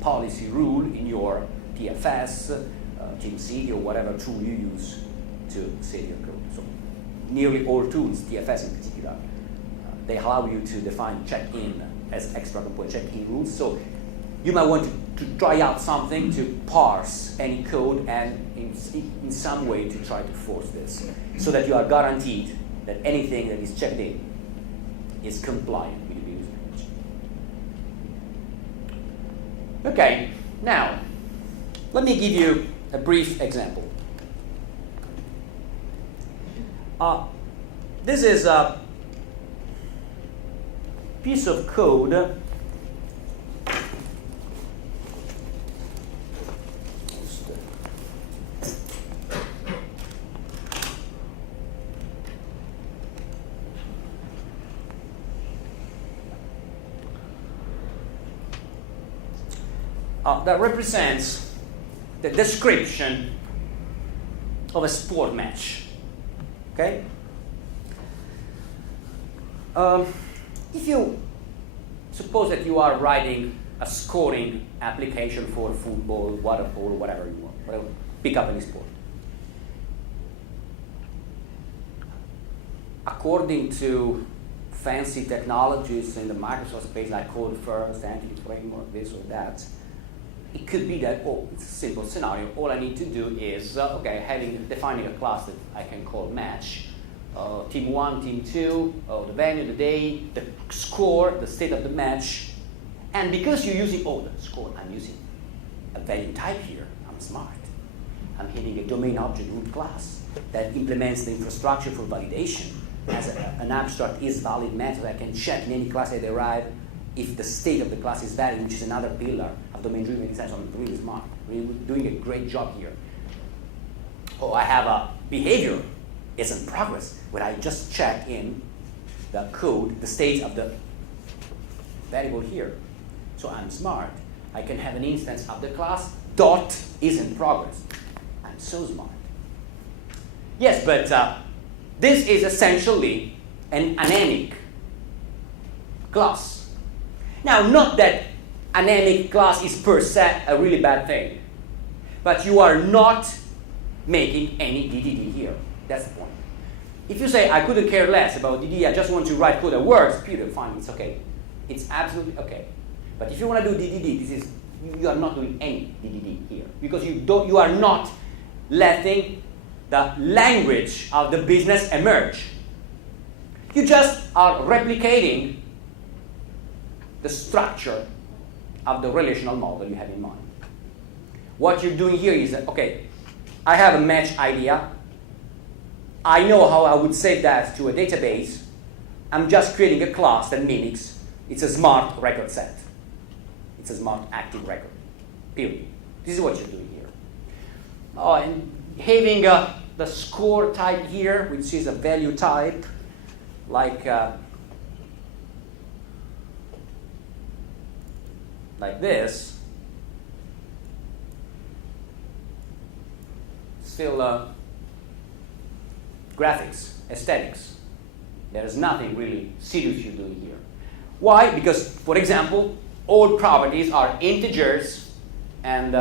policy rule in your TFS TeamCity or whatever tool you use to save your code. So nearly all tools, TFS in particular, they allow you to define check-in as extra component, check-in rules. So you might want to try out something to parse any code and in some way to try to force this so that you are guaranteed that anything that is checked in is compliant with the user language. Okay, now let me give you a brief example. This is a piece of code that represents the description of a sport match. Okay? If you suppose that you are writing a scoring application for football, water polo, whatever you want, whatever, pick up any sport. According to fancy technologies in the Microsoft space like code first, entity framework, this or that, it could be that, oh, it's a simple scenario. All I need to do is, defining a class that I can call match. Team 1, team 2, the venue, the day, the score, the state of the match. And because you're using, the score, I'm using a value type here. I'm smart. I'm hitting a domain object root class that implements the infrastructure for validation as an abstract is valid method. I can check in any class I derive if the state of the class is valid, which is another pillar of domain-driven design. So I'm really smart, really doing a great job here. I have a behavior is in progress where I just check in the code, the state of the variable here. So I'm smart. I can have an instance of the class dot is in progress. I'm so smart. Yes, but this is essentially an anemic class. Now, not that anemic class is per se a really bad thing, but you are not making any DDD here. That's the point. If you say, I couldn't care less about DDD, I just want to write code that works, period, fine, it's okay. It's absolutely okay. But if you want to do DDD, you are not doing any DDD here, because you are not letting the language of the business emerge. You just are replicating the structure of the relational model you have in mind. What you're doing here is, I have a match idea. I know how I would save that to a database. I'm just creating a class that mimics. It's a smart record set. It's a smart active record, period. This is what you're doing here. And having the score type here, which is a value type, like this, still graphics, aesthetics. There is nothing really serious you're doing here. Why? Because, for example, all properties are integers and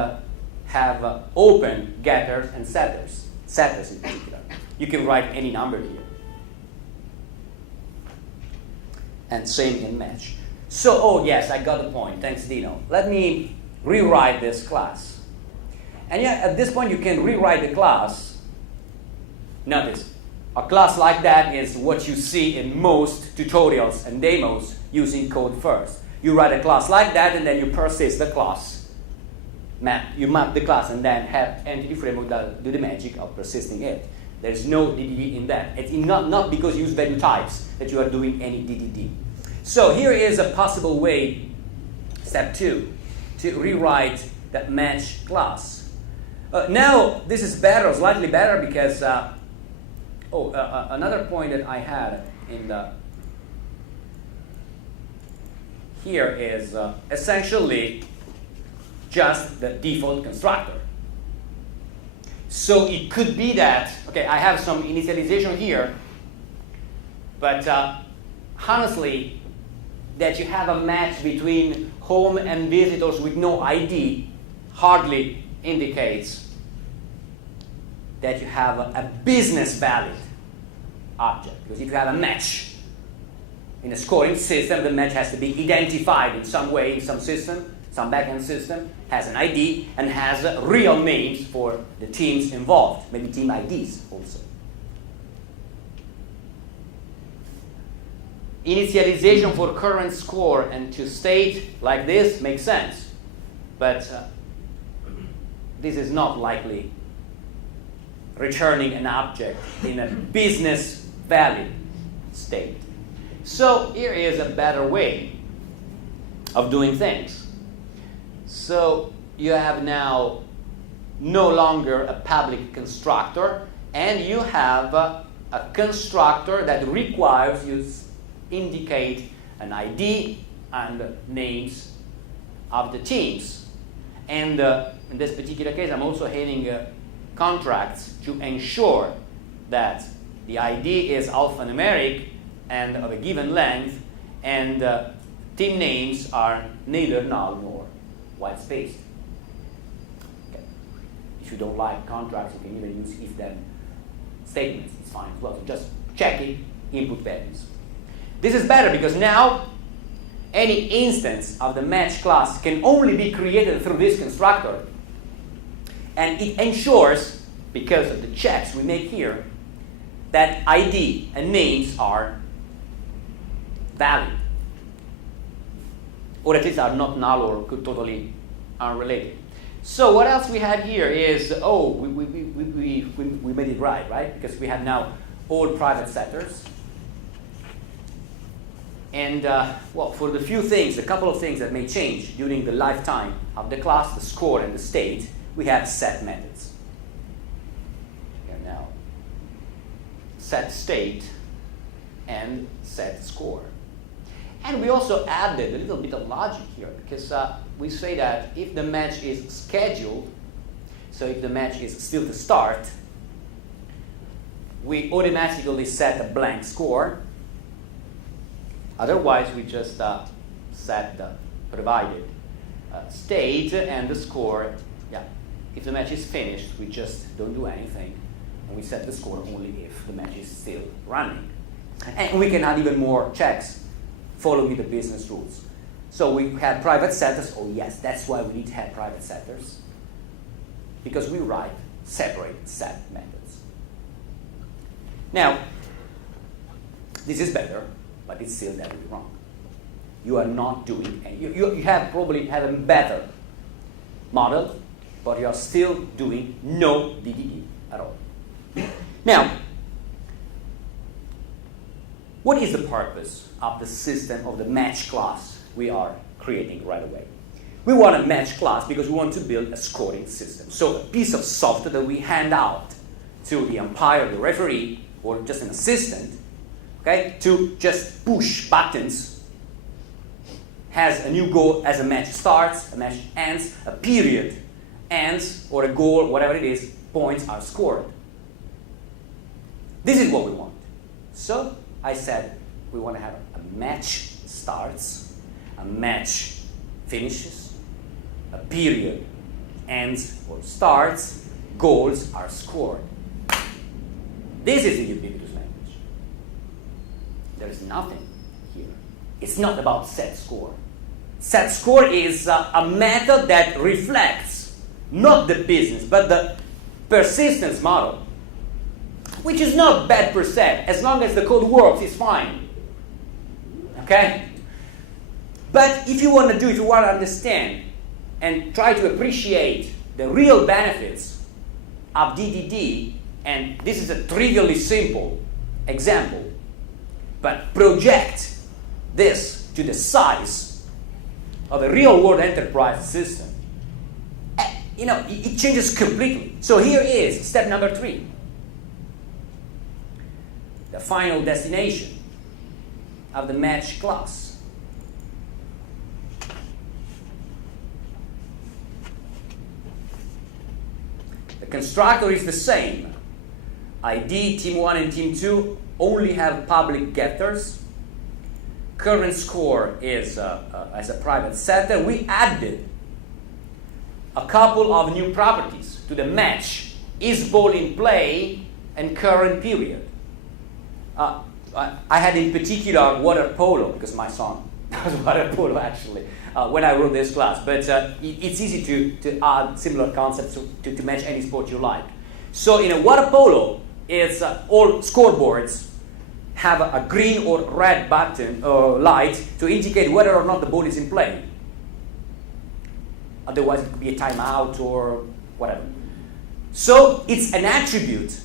have open getters and setters. Setters in particular. You can write any number here. And same in match. So, yes, I got the point. Thanks, Dino. Let me rewrite this class. And yeah, at this point, you can rewrite the class. Notice, a class like that is what you see in most tutorials and demos using code first. You write a class like that, and then you persist the class. You map the class, and then have entity framework do the magic of persisting it. There's no DDD in that. It's not because you use value types that you are doing any DDD. So here is a possible way, step 2, to rewrite that match class. Now this is better, slightly better, because another point that I had in the here is essentially just the default constructor. So it could be that, I have some initialization here, but honestly, that you have a match between home and visitors with no ID hardly indicates that you have a business valid object. Because if you have a match in a scoring system, the match has to be identified in some way, in some system, some backend system, has an ID, and has real names for the teams involved, maybe team IDs also. Initialization for current score and to state like this makes sense, but this is not likely returning an object in a business valid state. So here is a better way of doing things. So you have now no longer a public constructor, and you have a constructor that requires you to indicate an ID and names of the teams. And in this particular case, I'm also having contracts to ensure that the ID is alphanumeric and of a given length, and team names are neither null nor white spaced. Okay. If you don't like contracts, you can even use if-then statements. It's fine as well. So just check it, input values. This is better because now any instance of the match class can only be created through this constructor, and it ensures, because of the checks we make here, that ID and names are valid, or at least are not null or totally unrelated. So what else we have here is, we made it right? Because we have now all private setters. And well, for the few things, a couple of things that may change during the lifetime of the class, the score and the state, we have set methods. Here now, set state and set score. And we also added a little bit of logic here, because we say that if the match is scheduled, so if the match is still to start, we automatically set a blank score. Otherwise, we just set the provided state and the score. Yeah, if the match is finished, we just don't do anything, and we set the score only if the match is still running. And we can add even more checks following the business rules. So we have private setters. Oh yes, that's why we need to have private setters, because we write separate set methods. Now, this is better, but it's still definitely wrong. You are not doing any. You have probably had a better model, but you are still doing no DDD at all. Now, what is the purpose of the system of the match class we are creating right away? We want a match class because we want to build a scoring system. So a piece of software that we hand out to the umpire, the referee, or just an assistant, okay, to just push buttons, has a new goal as a match starts, a match ends, a period ends, or a goal, whatever it is, points are scored. This is what we want. So I said we want to have a match starts, a match finishes, a period ends or starts, goals are scored. This is a ubiquitous language. There is nothing here. It's not about set score. Set score is a method that reflects not the business, but the persistence model, which is not bad per se. As long as the code works, it's fine. Okay? But if you want to understand and try to appreciate the real benefits of DDD, and this is a trivially simple example, but project this to the size of a real-world enterprise system, it changes completely. So here is step number 3. The final destination of the match class. The constructor is the same. ID, team 1 and team 2 only have public getters. Current score is as a private setter. We added a couple of new properties to the match is ball in play, and current period. I had in particular water polo, because my son does water polo actually, when I wrote this class. But it's easy to add similar concepts to match any sport you like. So in a water polo, it's all scoreboards have a green or red button or light to indicate whether or not the ball is in play. Otherwise, it could be a timeout or whatever. So it's an attribute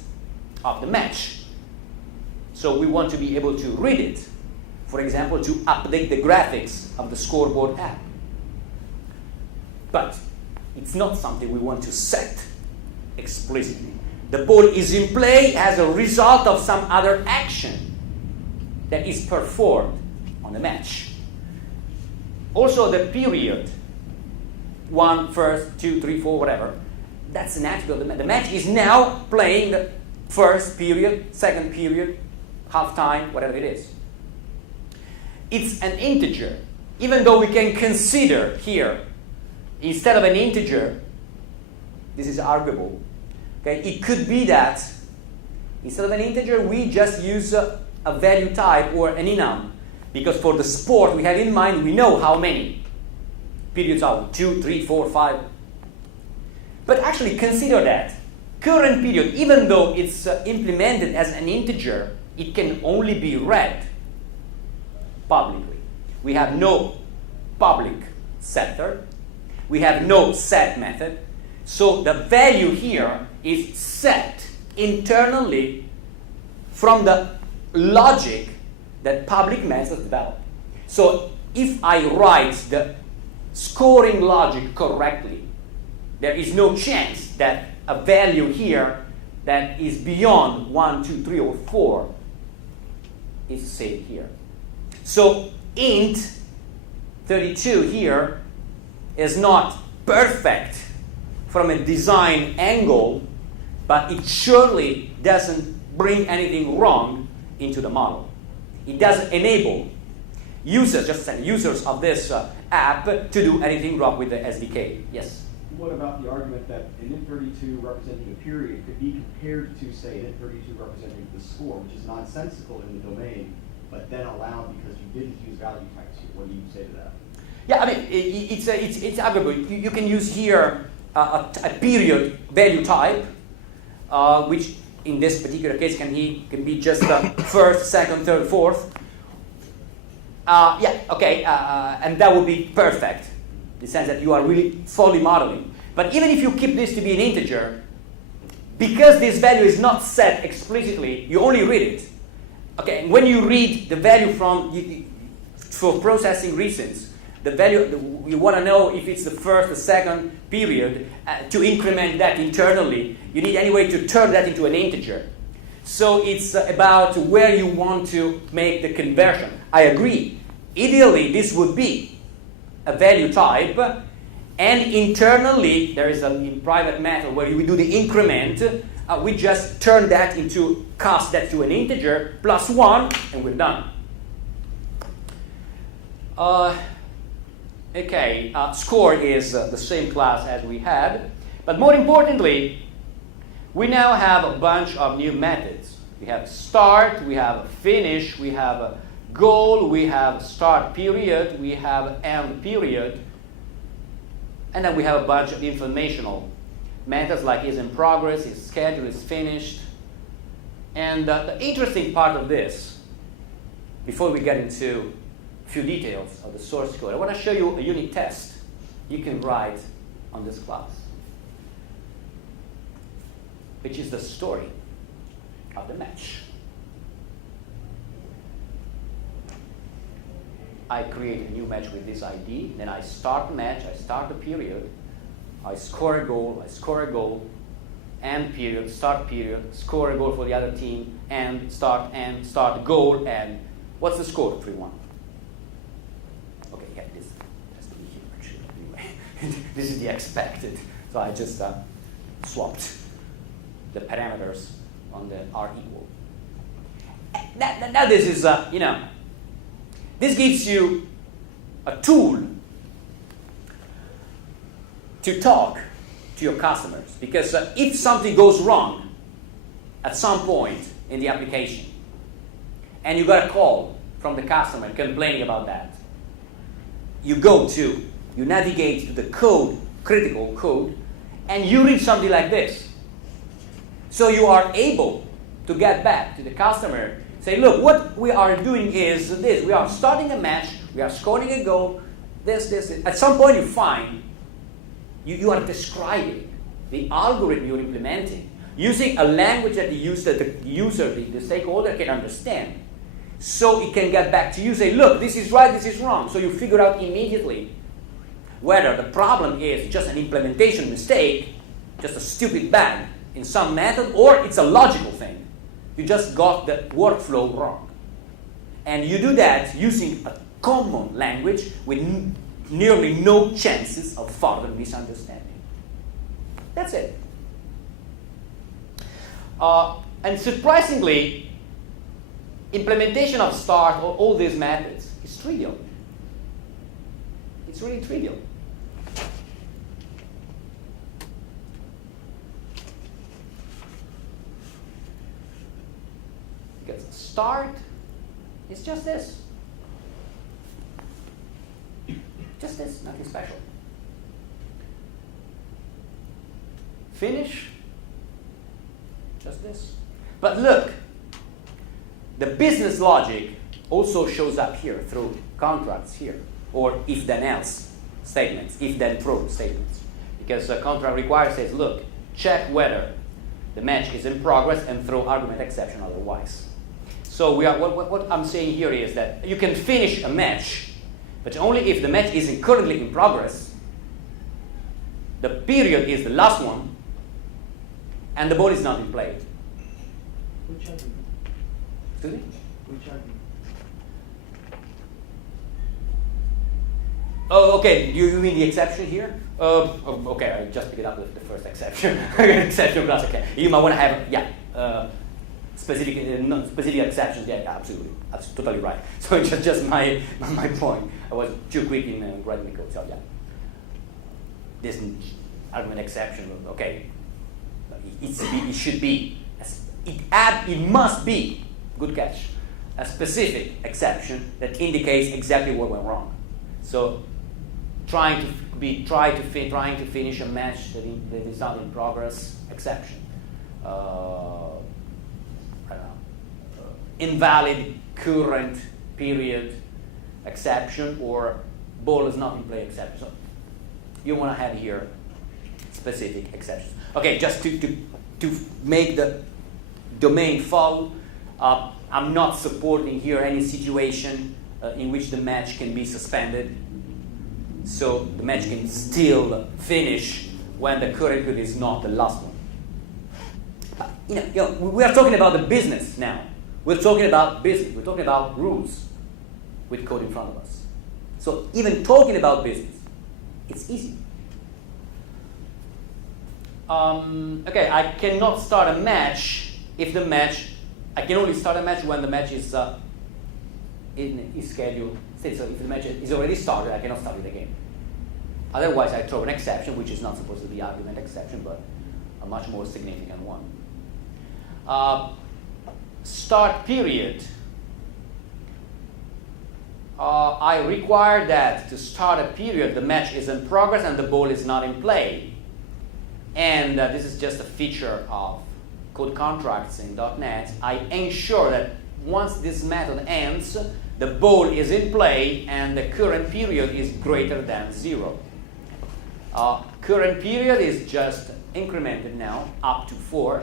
of the match. So we want to be able to read it. For example, to update the graphics of the scoreboard app. But it's not something we want to set explicitly. The ball is in play as a result of some other action that is performed on the match. Also the period, 1, 1st, 2, 3, 4, whatever, that's an attribute of the match. The match is now playing the first period, second period, half time, whatever it is. It's an integer, even though we can consider here, instead of an integer, this is arguable. Okay, it could be that instead of an integer, we just use a value type or an enum, because for the sport we have in mind, we know how many periods are 2, 3, 4, 5. But actually consider that current period, even though it's implemented as an integer, it can only be read publicly. We have no public setter. We have no set method. So the value here is set internally from the logic that public methods develop. So if I write the scoring logic correctly, there is no chance that a value here that is beyond 1, 2, 3, or 4 is saved here. So int 32 here is not perfect from a design angle, but it surely doesn't bring anything wrong into the model. It doesn't enable users, just say users of this app, to do anything wrong with the SDK. Yes? What about the argument that an int32 representing a period could be compared to, say, an int32 representing the score, which is nonsensical in the domain, but then allowed because you didn't use value types here? What do you say to that? Yeah, I mean, it's arguable. You can use here a period value type, which in this particular case can be just first, second, third, fourth. Yeah, okay, and that would be perfect, in the sense that you are really fully modeling. But even if you keep this to be an integer, because this value is not set explicitly, you only read it. Okay, when you read the value for processing reasons, the value, you want to know if it's the first or second period, to increment that internally, you need anyway to turn that into an integer. So it's about where you want to make the conversion. I agree. Ideally, this would be a value type, and internally, there is a private method where we do the increment. We just turn that into, cast that to an integer, +1, and we're done. Okay, score is the same class as we had, but more importantly, we now have a bunch of new methods. We have start, we have finish, we have a goal, we have start period, we have end period, and then we have a bunch of informational methods like is in progress, is scheduled, is finished. And the interesting part of this, before we get into a few details of the source code, I want to show you a unit test you can write on this class, which is the story of the match. I create a new match with this ID, then I start the match, I start the period, I score a goal, end period, start period, score a goal for the other team, end, start, goal, and what's the score? 3-1. Okay, yeah, this has to be huge anyway. This is the expected. So I just swapped the parameters on the are equal. Now this is, this gives you a tool to talk to your customers. Because if something goes wrong at some point in the application, and you got a call from the customer complaining about that, you navigate to the code, critical code, and you read something like this. So you are able to get back to the customer, say, look, what we are doing is this. We are starting a match, we are scoring a goal, this. At some point you find you are describing the algorithm you're implementing using a language that the stakeholder can understand. So it can get back to you, say, look, this is right, this is wrong. So you figure out immediately whether the problem is just an implementation mistake, just a stupid bug in some method, or it's a logical thing. You just got the workflow wrong. And you do that using a common language with nearly no chances of further misunderstanding. That's it. And surprisingly, implementation of start or all these methods is trivial. It's really trivial. Because start is just this. Just this, nothing special. Finish, just this. But look, the business logic also shows up here through contracts here, or if-then-else statements, if-then-true statements. Because the contract requires says, look, check whether the match is in progress and throw argument exception otherwise. So what I'm saying here is that you can finish a match, but only if the match isn't currently in progress, the period is the last one, and the ball is not in play. Which argument? Excuse me? Which argument? Oh, okay. You mean the exception here? Okay, I just picked it up with the first exception. Exception class, okay. You might want to have, specific exceptions. Yeah, absolutely. That's totally right. So it's just my point. I was too quick in writing the code. So yeah, this argument exception. Okay, it should be. It must be. Good catch. A specific exception that indicates exactly what went wrong. So, trying to finish a match that is not in progress. Exception. Invalid current period exception, or ball is not in play exception. So you want to have here specific exceptions. Okay, just to make the domain follow, I'm not supporting here any situation in which the match can be suspended. So the match can still finish when the current period is not the last one. We are talking about the business now. We're talking about business. We're talking about rules with code in front of us. So even talking about business, it's easy. Okay, I cannot start a match if the match. I can only start a match when the match is scheduled. So if the match is already started, I cannot start it again. Otherwise, I throw an exception, which is not supposed to be argument exception, but a much more significant one. Start period. I require that to start a period, the match is in progress and the ball is not in play. And this is just a feature of code contracts in .NET. I ensure that once this method ends, the ball is in play and the current period is greater than 0. Current period is just incremented now up to 4.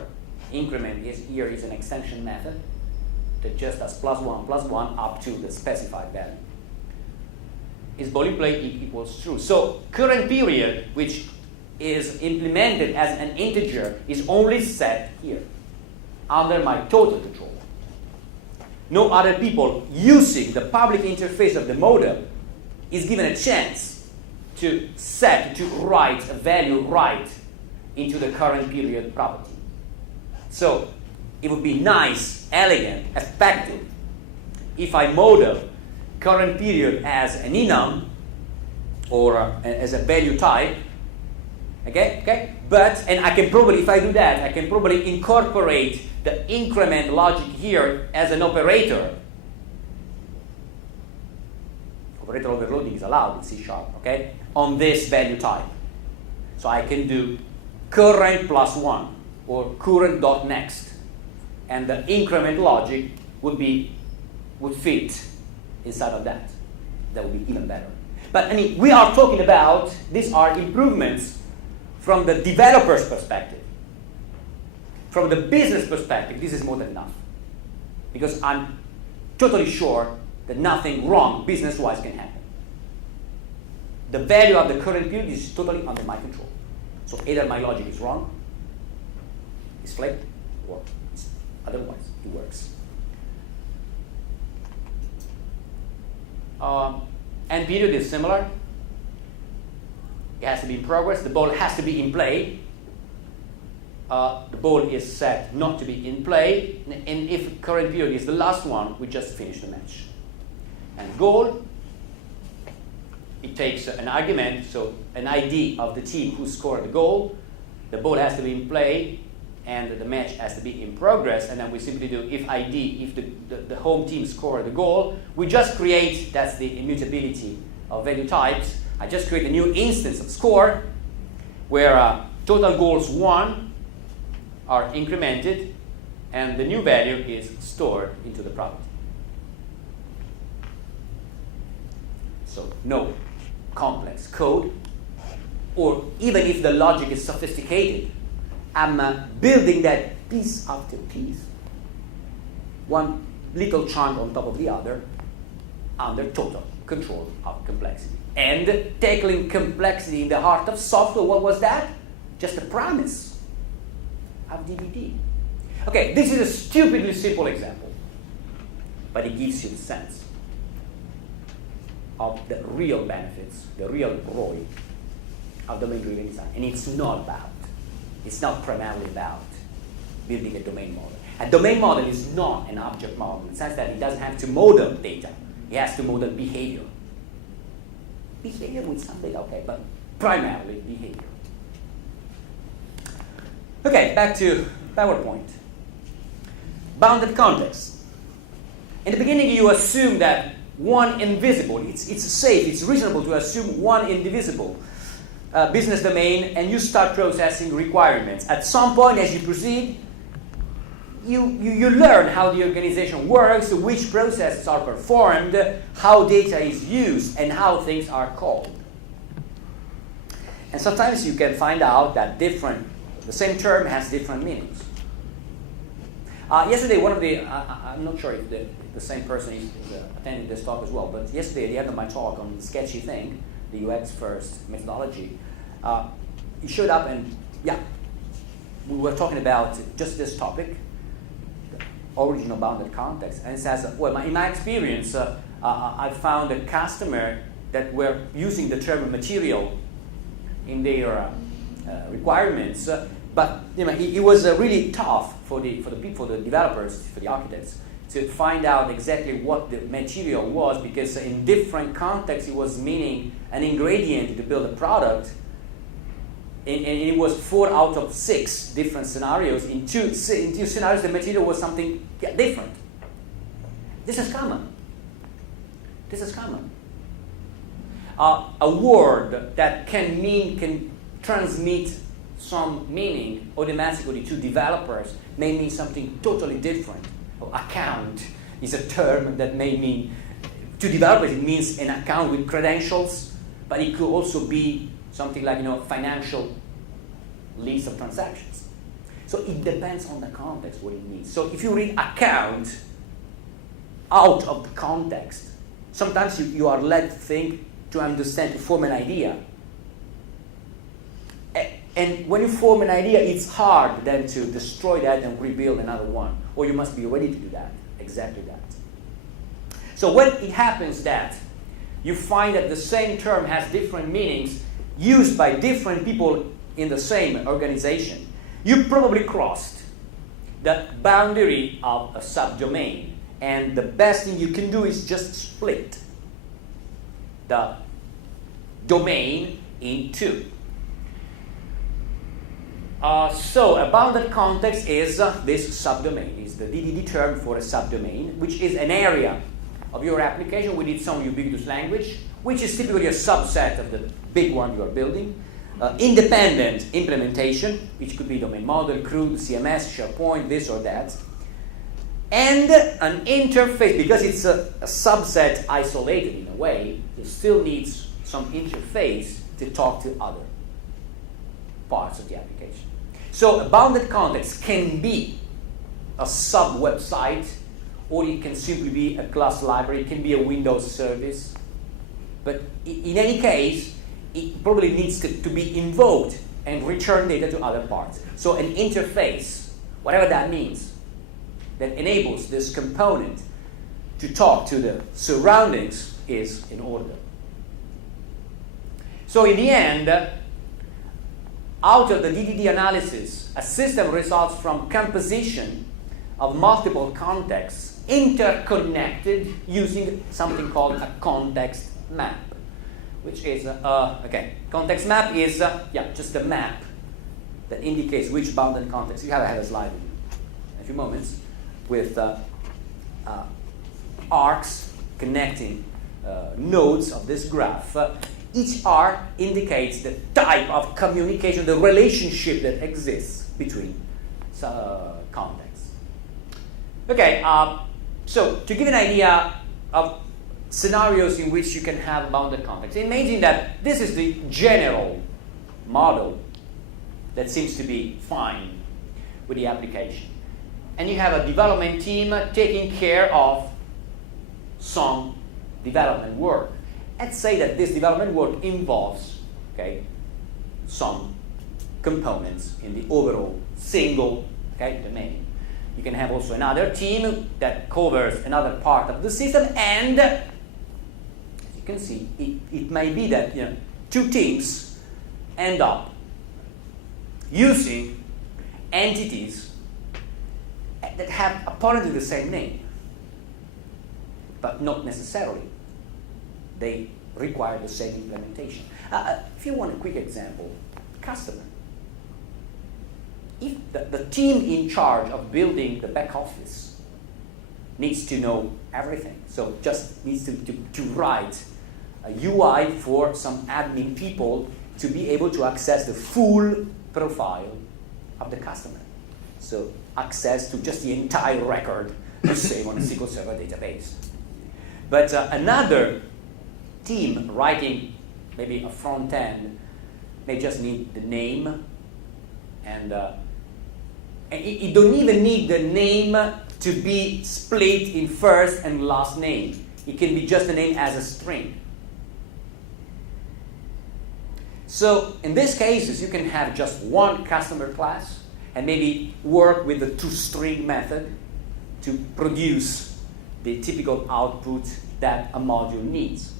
Increment here is an extension method that just does +1 up to the specified value. Is ball in play equals true. So current period, which is implemented as an integer, is only set here under my total control. No other people using the public interface of the model is given a chance to write a value right into the current period property. So it would be nice, elegant, effective if I model current period as an enum or as a value type, Okay? But, and I can probably, if I do that, I can probably incorporate the increment logic here as an operator. Operator overloading is allowed in C#, okay? On this value type. So I can do current plus 1 or current dot next. And the increment logic would fit inside of that. That would be even better. But I mean, we are talking about, these are improvements from the developer's perspective. From the business perspective, this is more than enough. Because I'm totally sure that nothing wrong business-wise can happen. The value of the current period is totally under my control. So either my logic is wrong, it's flipped, or otherwise it works. And period is similar. It has to be in progress. The ball has to be in play. The ball is set not to be in play. And if current period is the last one, we just finish the match. And goal, it takes an argument, so an ID of the team who scored the goal. The ball has to be in play, and the match has to be in progress. And then we simply do if ID, if the home team scored the goal, we just create, that's the immutability of value types. I just create a new instance of score where total goals won are incremented, and the new value is stored into the property. So no complex code, or even if the logic is sophisticated, I'm building that piece after piece, one little chunk on top of the other, under total control of complexity. And tackling complexity in the heart of software, what was that? Just a promise of DDD. Okay, this is a stupidly simple example, but it gives you the sense of the real benefits, the real ROI of domain-driven design. And it's not primarily about building a domain model. A domain model is not an object model in the sense that it doesn't have to model data. It has to model behavior. Behavior with some data, okay, but primarily behavior. Okay, back to PowerPoint. Bounded context. In the beginning, you assume that one invisible, it's safe, it's reasonable to assume one indivisible business domain, and you start processing requirements. At some point, as you proceed, you learn how the organization works, which processes are performed, how data is used, and how things are called. And sometimes you can find out that the same term has different meanings. Yesterday, I'm not sure if the same person is attending this talk as well, but yesterday at the end of my talk on sketchy thing, the UX first methodology, he showed up and, we were talking about just this topic, the original bounded context, and it says, well, in my experience, I found a customer that were using the term material in their requirements, but it was really tough for the people, the developers, for the architects, to find out exactly what the material was, because in different contexts it was meaning an ingredient to build a product, and it was 4 out of 6 different scenarios. In two scenarios the material was something different. This is common. A word that can transmit some meaning automatically to developers may mean something totally different. Account is a term that may mean, to developers it means an account with credentials, but it could also be something like financial list of transactions. So it depends on the context what it means. So if you read account out of the context, sometimes you are led to understand, to form an idea. And when you form an idea, it's hard then to destroy that and rebuild another one. Or you must be ready to do that, exactly that. So when it happens that you find that the same term has different meanings used by different people in the same organization, you probably crossed the boundary of a subdomain. And the best thing you can do is just split the domain in two. So a bounded context is this subdomain, is the DDD term for a subdomain, which is an area of your application with its own ubiquitous language, which is typically a subset of the big one you are building. Independent implementation, which could be domain model, CRUD, CMS, SharePoint, this or that. And an interface, because it's a subset isolated in a way, it still needs some interface to talk to other parts of the application. So a bounded context can be a sub-website, or it can simply be a class library, it can be a Windows service. But in any case, it probably needs to be invoked and return data to other parts. So an interface, whatever that means, that enables this component to talk to the surroundings is in order. So in the end, out of the DDD analysis, a system results from composition of multiple contexts interconnected using something called a context map, which is, context map is just a map that indicates which bounded context. You have a slide in a few moments with arcs connecting nodes of this graph. Each arc indicates the type of communication, the relationship that exists between contexts. Okay, so to give an idea of scenarios in which you can have bounded context, imagine that this is the general model that seems to be fine with the application. And you have a development team taking care of some development work. Let's say that this development work involves some components in the overall single domain. You can have also another team that covers another part of the system, and as you can see, it may be that two teams end up using entities that have apparently the same name, but not necessarily. They require the same implementation. If you want a quick example, customer. If the team in charge of building the back office needs to know everything, so just needs to write a UI for some admin people to be able to access the full profile of the customer. So access to just the entire record the same on a SQL Server database. But another team writing maybe a front end may just need the name, and you don't even need the name to be split in first and last name. It can be just a name as a string. So in these cases, you can have just one customer class and maybe work with the toString method to produce the typical output that a module needs.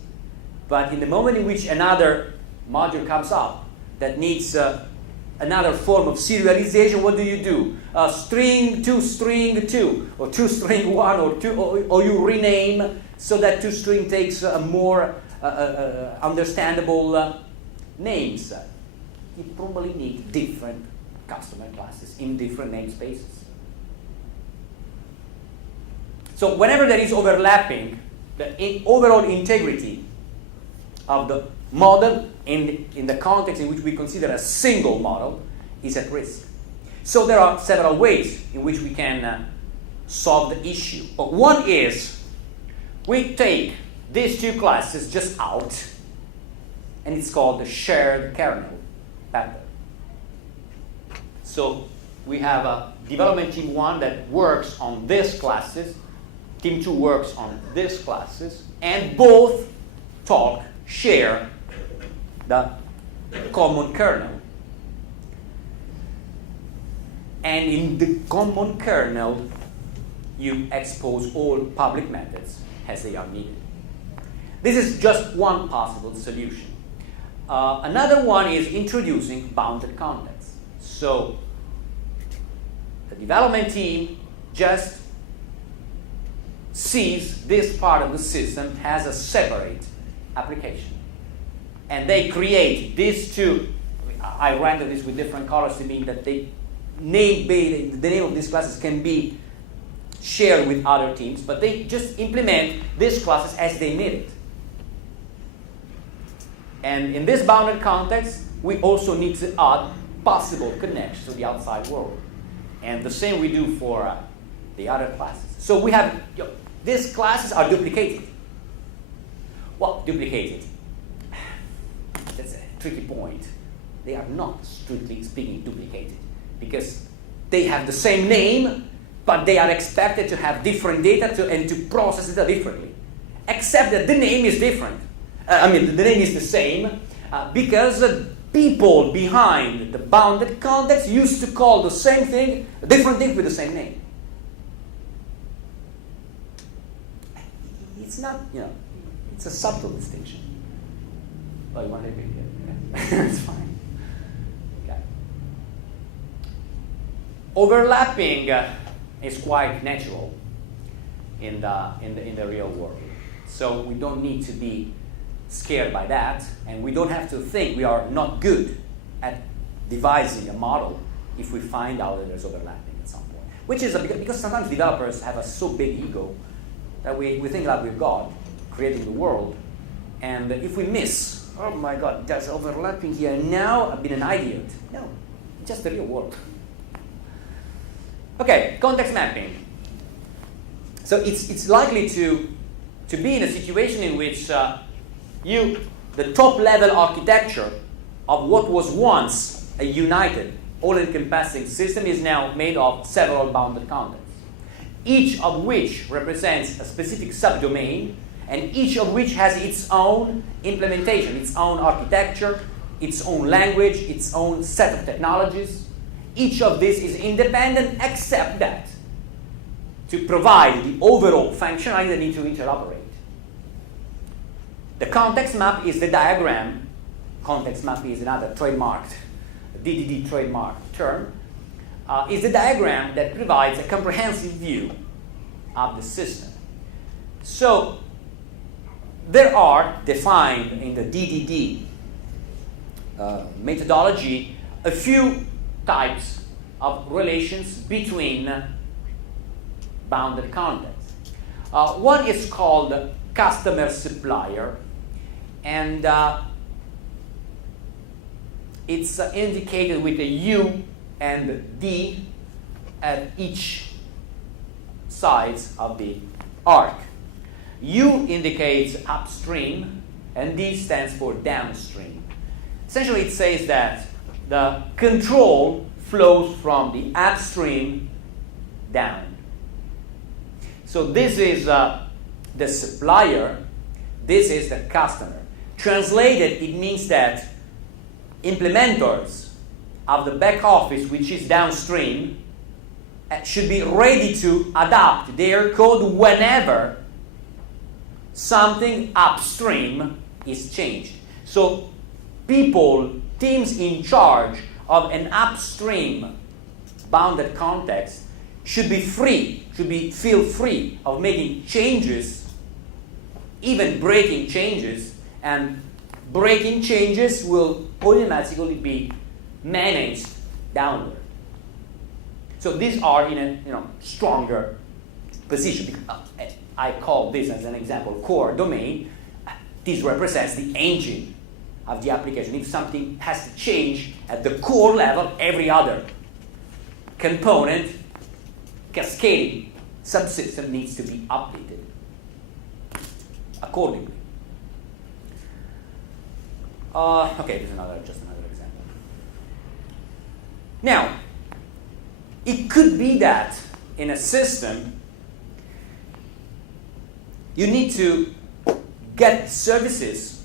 But in the moment in which another module comes up that needs another form of serialization, what do? String 2, string 2, or 2 string 1, or 2, or you rename so that toString takes a more understandable names. You probably need different customer classes in different namespaces. So whenever there is overlapping, the overall integrity of the model in the context in which we consider a single model is at risk. So there are several ways in which we can solve the issue. But one is we take these two classes just out, and it's called the shared kernel pattern. So we have a development team 1 that works on these classes, team 2 works on these classes, and both share the common kernel. And in the common kernel, you expose all public methods as they are needed. This is just one possible solution. Another one is introducing bounded contexts. So the development team just sees this part of the system as a separate application. And they create these two I rendered this with different colors to mean that the name of these classes can be shared with other teams, but they just implement these classes as they need it. And in this bounded context, we also need to add possible connections to the outside world. And the same we do for the other classes. So we have, these classes are duplicated. Well, duplicated. That's a tricky point. They are not, strictly speaking, duplicated, because they have the same name, but they are expected to have different data and to process it differently. Except that the name is different. The name is the same, because people behind the bounded context used to call the same thing a different thing with the same name. It's not, it's a subtle distinction. Oh, you want to take it? It's fine. Okay. Overlapping is quite natural in the real world. So we don't need to be scared by that, and we don't have to think we are not good at devising a model if we find out that there's overlapping at some point. Which is because sometimes developers have a so big ego that we think like we're God creating the world, and if we miss, oh my God, there's overlapping here, now I've been an idiot. No, it's just the real world. Okay, context mapping. So it's likely to be in a situation in which the top level architecture of what was once a united, all-encompassing system is now made of several bounded contexts, each of which represents a specific subdomain, and each of which has its own implementation, its own architecture, its own language, its own set of technologies. Each of these is independent except that to provide the overall functionality they need to interoperate. The context map is the diagram. Context map is another trademarked, DDD trademarked term. Is the diagram that provides a comprehensive view of the system. So there are defined in the DDD methodology a few types of relations between bounded contexts. One is called customer supplier, and it's indicated with a U and D at each sides of the arc. U indicates upstream, and D stands for downstream. Essentially, it says that the control flows from the upstream down. So this is the supplier, this is the customer. Translated, it means that implementers of the back office, which is downstream, should be ready to adapt their code whenever something upstream is changed. So teams in charge of an upstream bounded context should feel free of making changes, even breaking changes, and breaking changes will automatically be managed downward. So these are in a stronger position. I call this as an example core domain. This represents the engine of the application. If something has to change at the core level, every other component, cascading subsystem needs to be updated accordingly. Okay, this is just another example. Now, it could be that in a system, you need to get services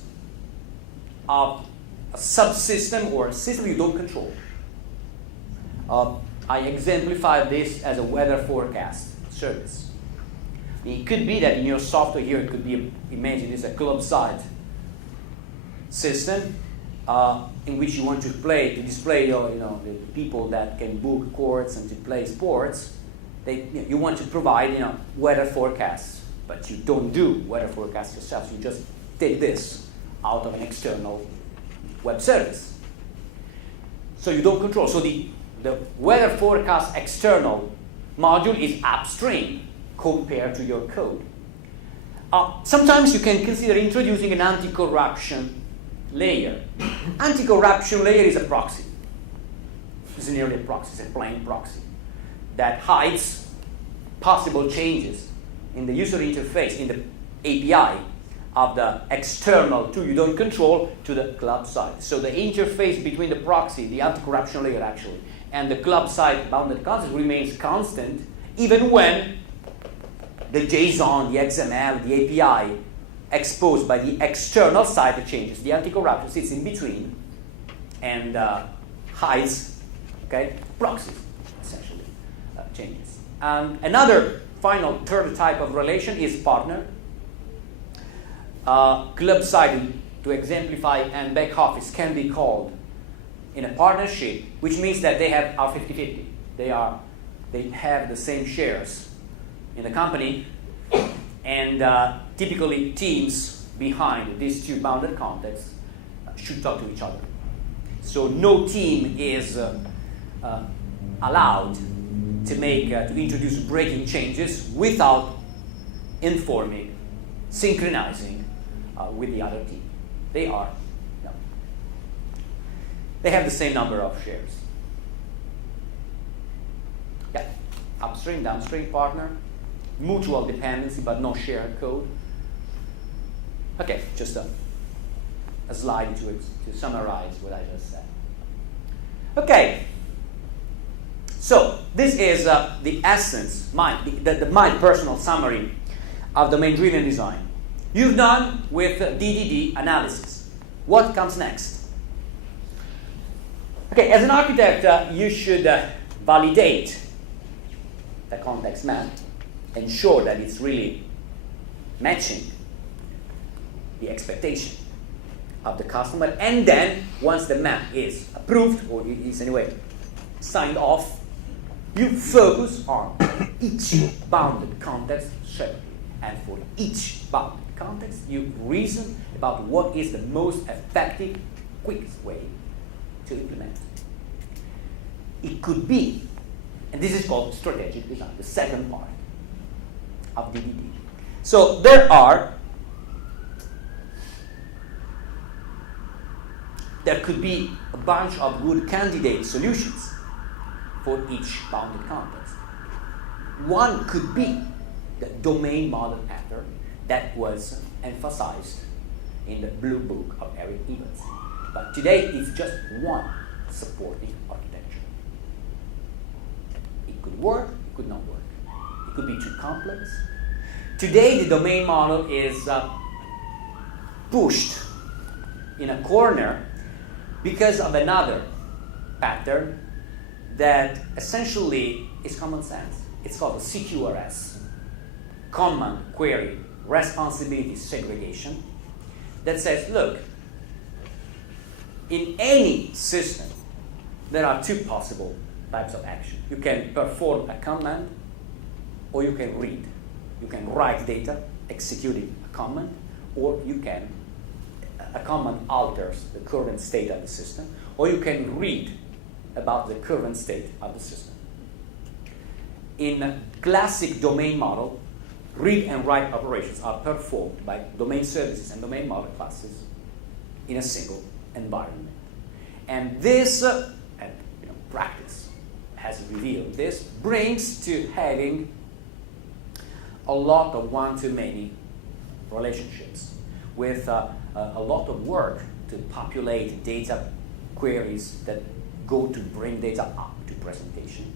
of a subsystem or a system you don't control. I exemplify this as a weather forecast service. It could be that in your software here, it could be, imagine this, a club site system in which you want to display the people that can book courts and to play sports. You want to provide weather forecasts, but you don't do weather forecasts yourself. You just take this out of an external web service. So you don't control. So the weather forecast external module is upstream compared to your code. Sometimes you can consider introducing an anti-corruption layer. Anti-corruption layer is a proxy. It's nearly a proxy, it's a plain proxy that hides possible changes in the user interface, in the API of the external tool you don't control to the club side. So the interface between the proxy, the anti-corruption layer actually, and the club side bounded context remains constant even when the JSON, the XML, the API exposed by the external side changes. The anti-corruption sits in between and hides, okay, proxies, essentially, changes. Another final third type of relation is partner. Club side, to exemplify, and back office can be called in a partnership, which means that they are 50-50. They have the same shares in the company, and typically teams behind these two bounded contexts should talk to each other. So no team is allowed to introduce breaking changes without informing, synchronizing with the other team. They have the same number of shares. Yeah, upstream, downstream partner, mutual dependency but no shared code. Okay, just a slide to summarize what I just said. Okay, so this is the essence, my personal summary of domain-driven design. You've done with DDD analysis. What comes next? Okay, as an architect, you should validate the context map, ensure that it's really matching the expectation of the customer, and then once the map is approved or is anyway signed off, you focus on each bounded context separately, and for each bounded context you reason about what is the most effective, quickest way to implement. It could be, and this is called strategic design, the second part of DDD. So there could be a bunch of good candidate solutions for each bounded context. One could be the domain model pattern that was emphasized in the blue book of Eric Evans. But today it's just one supporting architecture. It could work, it could not work. It could be too complex. Today the domain model is pushed in a corner because of another pattern that essentially is common sense. It's called the CQRS, Command Query Responsibility Segregation, that says, look, in any system, there are two possible types of action. You can perform a command, or you can read. You can write data executing a command, or a command alters the current state of the system, or you can read about the current state of the system. In a classic domain model, read and write operations are performed by domain services and domain model classes in a single environment. And this, practice has revealed this, brings to having a lot of one-to-many relationships with a lot of work to populate data queries that go to bring data up to presentation,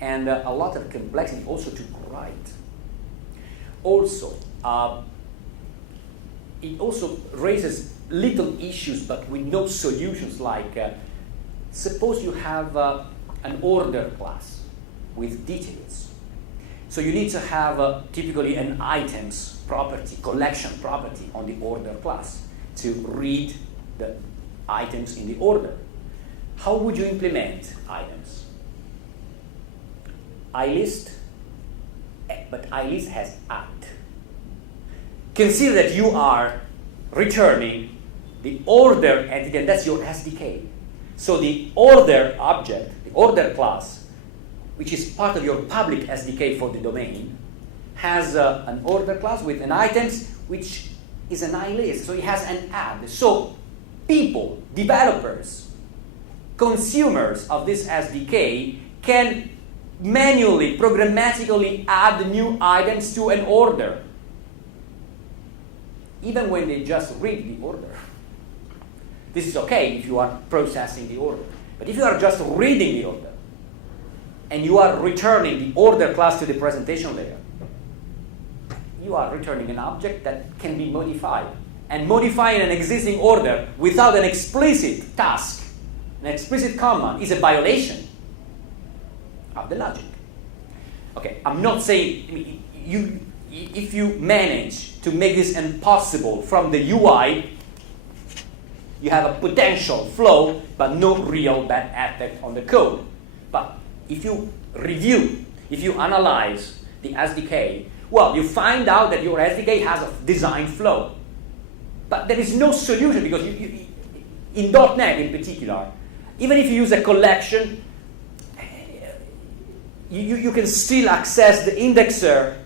and a lot of complexity also to write. Also, it also raises little issues but with no solutions, like suppose you have an order class with details. So you need to have typically an items property, collection property on the order class to read the items in the order. How would you implement items? iList, but iList has act. Consider that you are returning the order entity, and that's your SDK. So the order object, the order class, which is part of your public SDK for the domain, has an order class with an items which is an IList. So it has an add. So people, developers, consumers of this SDK can manually, programmatically add new items to an order, even when they just read the order. This is okay if you are processing the order. But if you are just reading the order, and you are returning the order class to the presentation layer, you are returning an object that can be modified. And modifying an existing order without an explicit task, an explicit command, is a violation of the logic. Okay, I'm not saying, if you manage to make this impossible from the UI, you have a potential flow, but no real bad effect on the code. But if you review, if you analyze the SDK, well, you find out that your SDK has a design flow. But there is no solution, because in .NET in particular, even if you use a collection, you can still access the indexer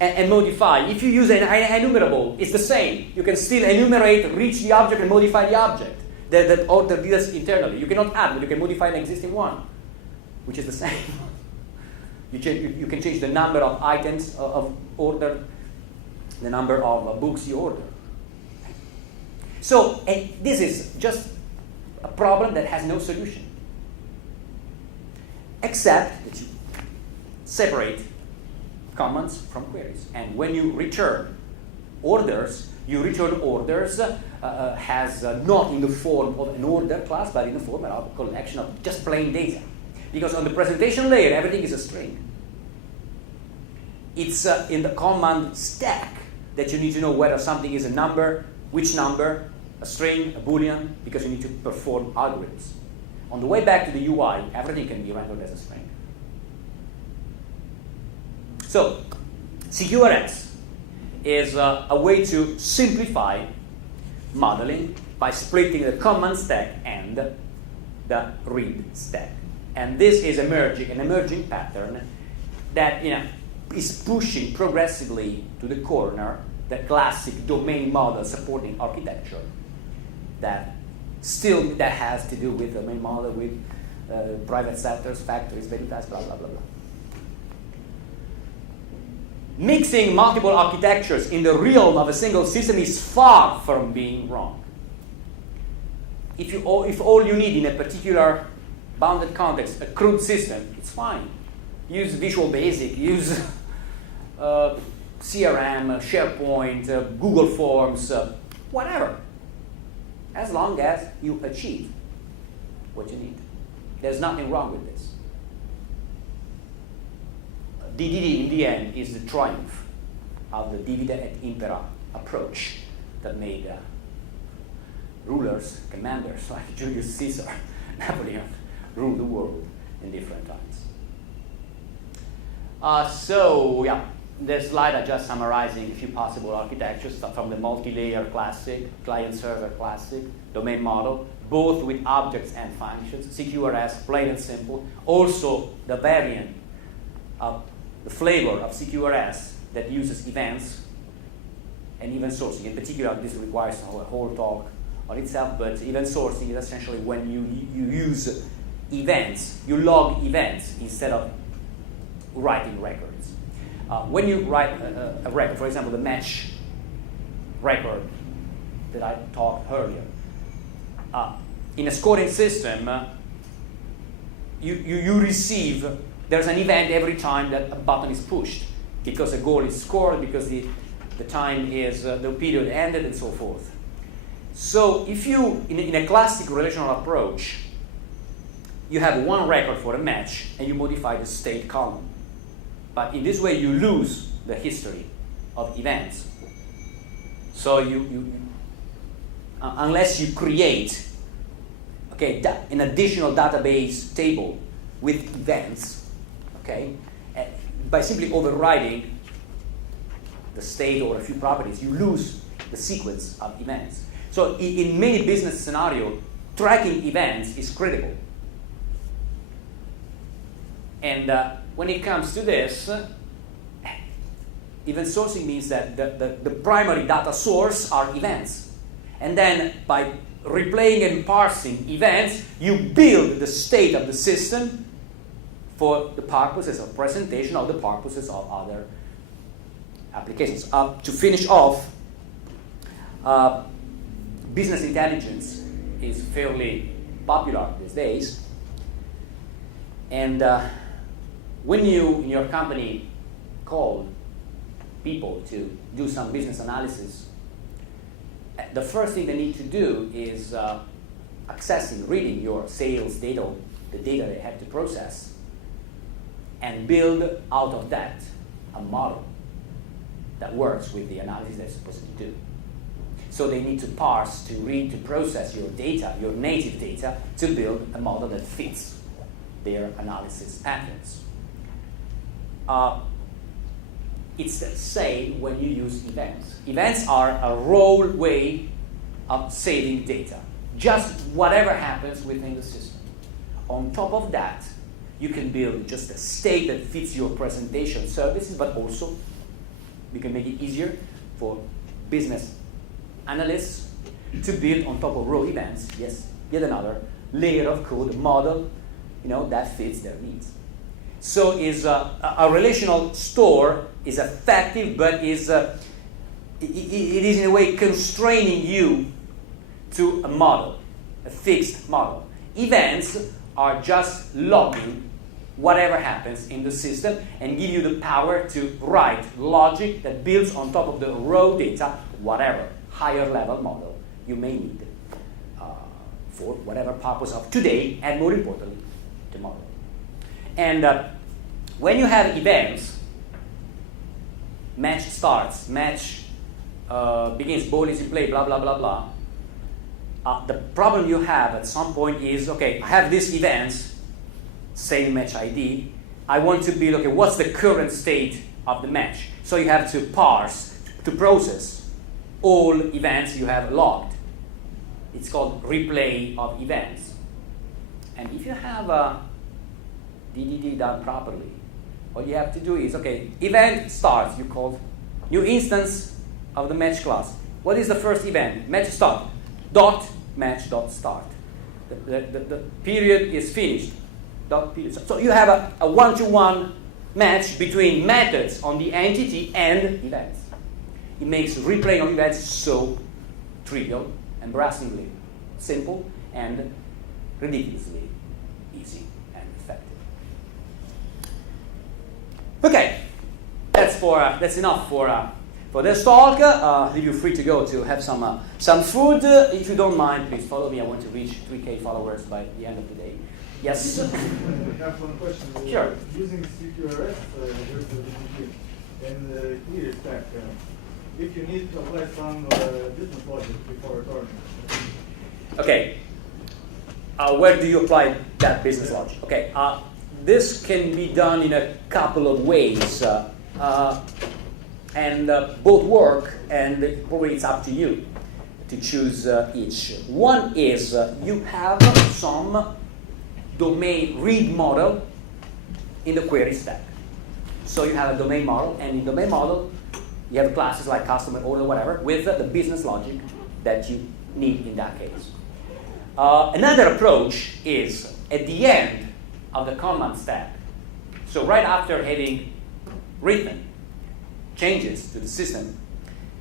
and modify. If you use an enumerable, it's the same. You can still enumerate, reach the object, and modify the object. The order deals internally. You cannot add, but you can modify an existing one, which is the same. You can change the number of items of order, the number of books you order. So this is just a problem that has no solution, except that you separate commands from queries. And when you return orders, you return orders has not in the form of an order class, but in the form of a collection of just plain data. Because on the presentation layer, everything is a string. It's in the command stack that you need to know whether something is a number, which number, a string, a boolean, because you need to perform algorithms. On the way back to the UI, everything can be rendered as a string. So, CQRS is a way to simplify modeling by splitting the command stack and the read stack. And this is an emerging pattern that is pushing progressively to the corner the classic domain model supporting architecture that has to do with domain model with private sectors, factories, veritas, blah, blah, blah, blah. Mixing multiple architectures in the realm of a single system is far from being wrong. If all you need in a particular bounded context, a crude system, it's fine. Use Visual Basic, use CRM, SharePoint, Google Forms, whatever. As long as you achieve what you need. There's nothing wrong with this. DDD, in the end, is the triumph of the divide et impera approach that made rulers, commanders like Julius Caesar, Napoleon, rule the world in different times. This slide is just summarizing a few possible architectures from the multi-layer classic, client-server classic, domain model, both with objects and functions, CQRS, plain and simple. Also, the variant of the flavor of CQRS that uses events and event sourcing. In particular, this requires a whole talk on itself, but event sourcing is essentially when you use events, you log events instead of writing records. When you write a record, for example, the match record that I talked earlier, in a scoring system, you receive, there's an event every time that a button is pushed, because a goal is scored, because the time is, the period ended, and so forth. So if you, in a classic relational approach, you have one record for a match, and you modify the state column. But in this way, you lose the history of events. So unless you create an additional database table with events, by simply overriding the state or a few properties, you lose the sequence of events. So in many business scenarios, tracking events is critical. And when it comes to this, event sourcing means that the primary data source are events. And then by replaying and parsing events, you build the state of the system for the purposes of presentation or the purposes of other applications. To finish off, business intelligence is fairly popular these days. And when you, in your company, call people to do some business analysis, the first thing they need to do is accessing, reading your sales data, the data they have to process, and build out of that a model that works with the analysis they're supposed to do. So they need to parse, to read, to process your data, your native data, to build a model that fits their analysis patterns. It's the same when you use events. Events are a raw way of saving data. Just whatever happens within the system. On top of that, you can build just a state that fits your presentation services, but also you can make it easier for business analysts to build on top of raw events, yes, yet another layer of code, model, that fits their needs. So is a relational store is effective, but it is in a way constraining you to a model, a fixed model. Events are just logging whatever happens in the system and give you the power to write logic that builds on top of the raw data, whatever higher level model you may need for whatever purpose of today and more importantly, tomorrow. And when you have events, match starts, match begins, ball is in play, blah, blah, blah, blah. The problem you have at some point is, okay, I have these events, same match ID. I want to build, okay, what's the current state of the match? So you have to parse, to process all events you have logged. It's called replay of events. And if you have a DDD done properly, all you have to do is, okay, event starts, you call new instance of the match class. What is the first event? Match start. Dot match dot start. The period is finished. Dot period. So you have a one-to-one match between methods on the entity and events. It makes replaying of events so trivial, embarrassingly simple, and ridiculously easy and effective. Okay, that's enough for this talk. Leave you free to go to have some food. If you don't mind, please follow me. I want to reach 3K followers by the end of the day. Yes? I have one question. Sure. Using CQRS, there's a DDD and the clear stack. If you need to apply some business logic before returning. Okay. Where do you apply that business logic? Okay. This can be done in a couple of ways, and both work, and probably it's up to you to choose each. One is you have some domain read model in the query stack. So you have a domain model, and in domain model, you have classes like customer, order, whatever, with the business logic that you need in that case. Another approach is at the end of the command stack. So right after having written changes to the system,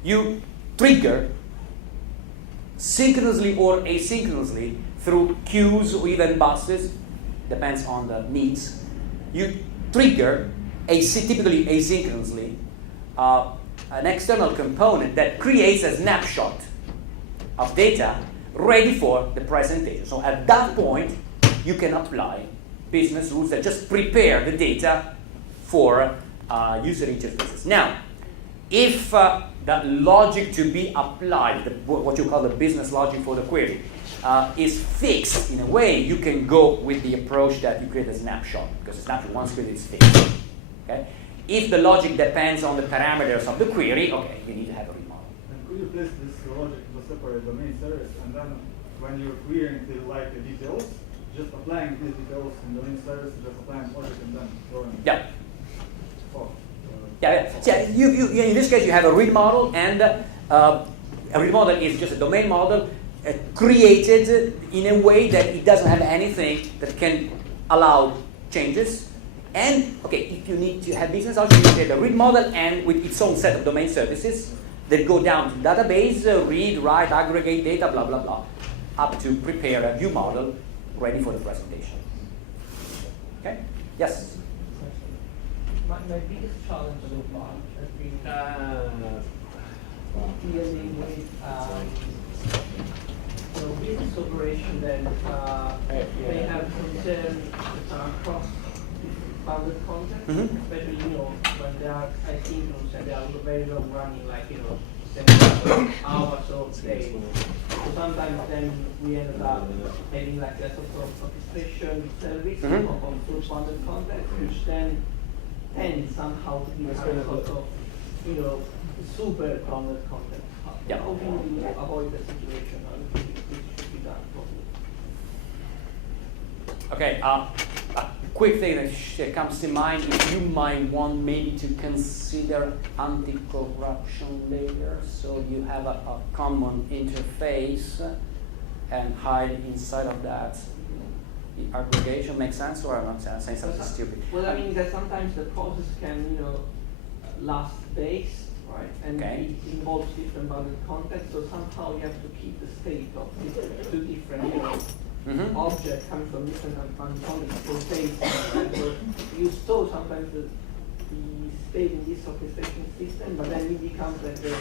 you trigger synchronously or asynchronously through queues or even buses, depends on the needs. You trigger typically asynchronously an external component that creates a snapshot of data ready for the presentation. So at that point, you can apply business rules that just prepare the data for user interfaces. Now, if the logic to be applied, what you call the business logic for the query, is fixed in a way, you can go with the approach that you create a snapshot, because a snapshot once created is fixed. Okay? If the logic depends on the parameters of the query, okay, you need to have a remodel. And could you place this logic in a separate domain service and then when you're querying the details, just applying these details in the domain service, just applying logic and then throwing. Yeah. Oh, Yeah. So you in this case you have a read model, and a read model is just a domain model created in a way that it doesn't have anything that can allow changes. And okay, if you need to have business logic, you get a read model and with its own set of domain services that go down to the database, read, write, aggregate data, blah, blah, blah, up to prepare a view model ready for the presentation. Okay? Yes? My biggest challenge so far has been dealing with business operation that they have concern across bounded content, especially when they are asynchronous and they are very long running, like 7 hours or days. So sometimes then we end up having like a sort of orchestration service on full bounded content, which then tends somehow to be a sort of super bounded content. Yeah. How do you avoid the situation? How do you think this should be done properly? Okay, a quick thing that comes to mind is you might want maybe to consider anti-corruption layer, so you have a common interface and hide inside of that. The aggregation makes sense, or I'm not saying something stupid? Well, I mean that sometimes the process can last days, right? And it involves different bounded contexts, so somehow you have to keep the state of these two different objects coming from different bounded contexts for days. Right? So you store sometimes the state in this orchestration system, but then it becomes like the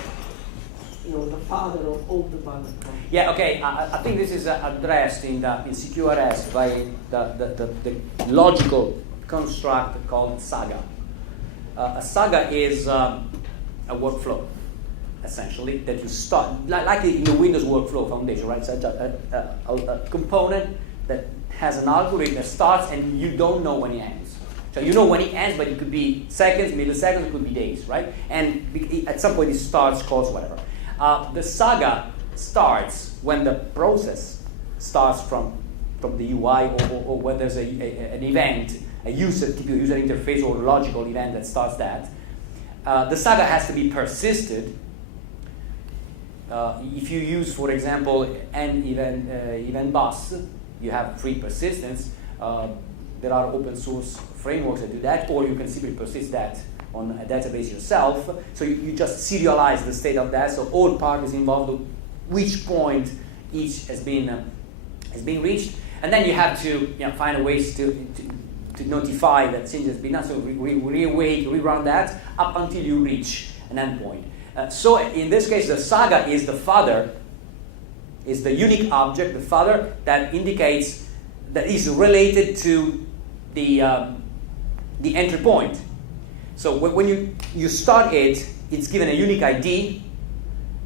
father of all the bounded contexts. Yeah, okay. I think this is addressed in CQRS by the logical construct called saga. A saga is a workflow, essentially, that you start, like in the Windows workflow foundation, right? So a component that has an algorithm that starts and you don't know when it ends. So you know when it ends, but it could be seconds, milliseconds, it could be days, right? And at some point it starts, calls, whatever. The saga starts when the process starts from the UI or when there's an event, a user interface or a logical event that starts that. The saga has to be persisted. If you use, for example, an event bus, you have free persistence. There are open source frameworks that do that, or you can simply persist that on a database yourself. So you just serialize the state of that, so all parties involved, which point each has been reached, and then you have to find a ways to notify that change has been done. So rerun that up until you reach an endpoint. So in this case, the saga is the father, is the unique object, the father that indicates that is related to the entry point. So when you start it, it's given a unique ID,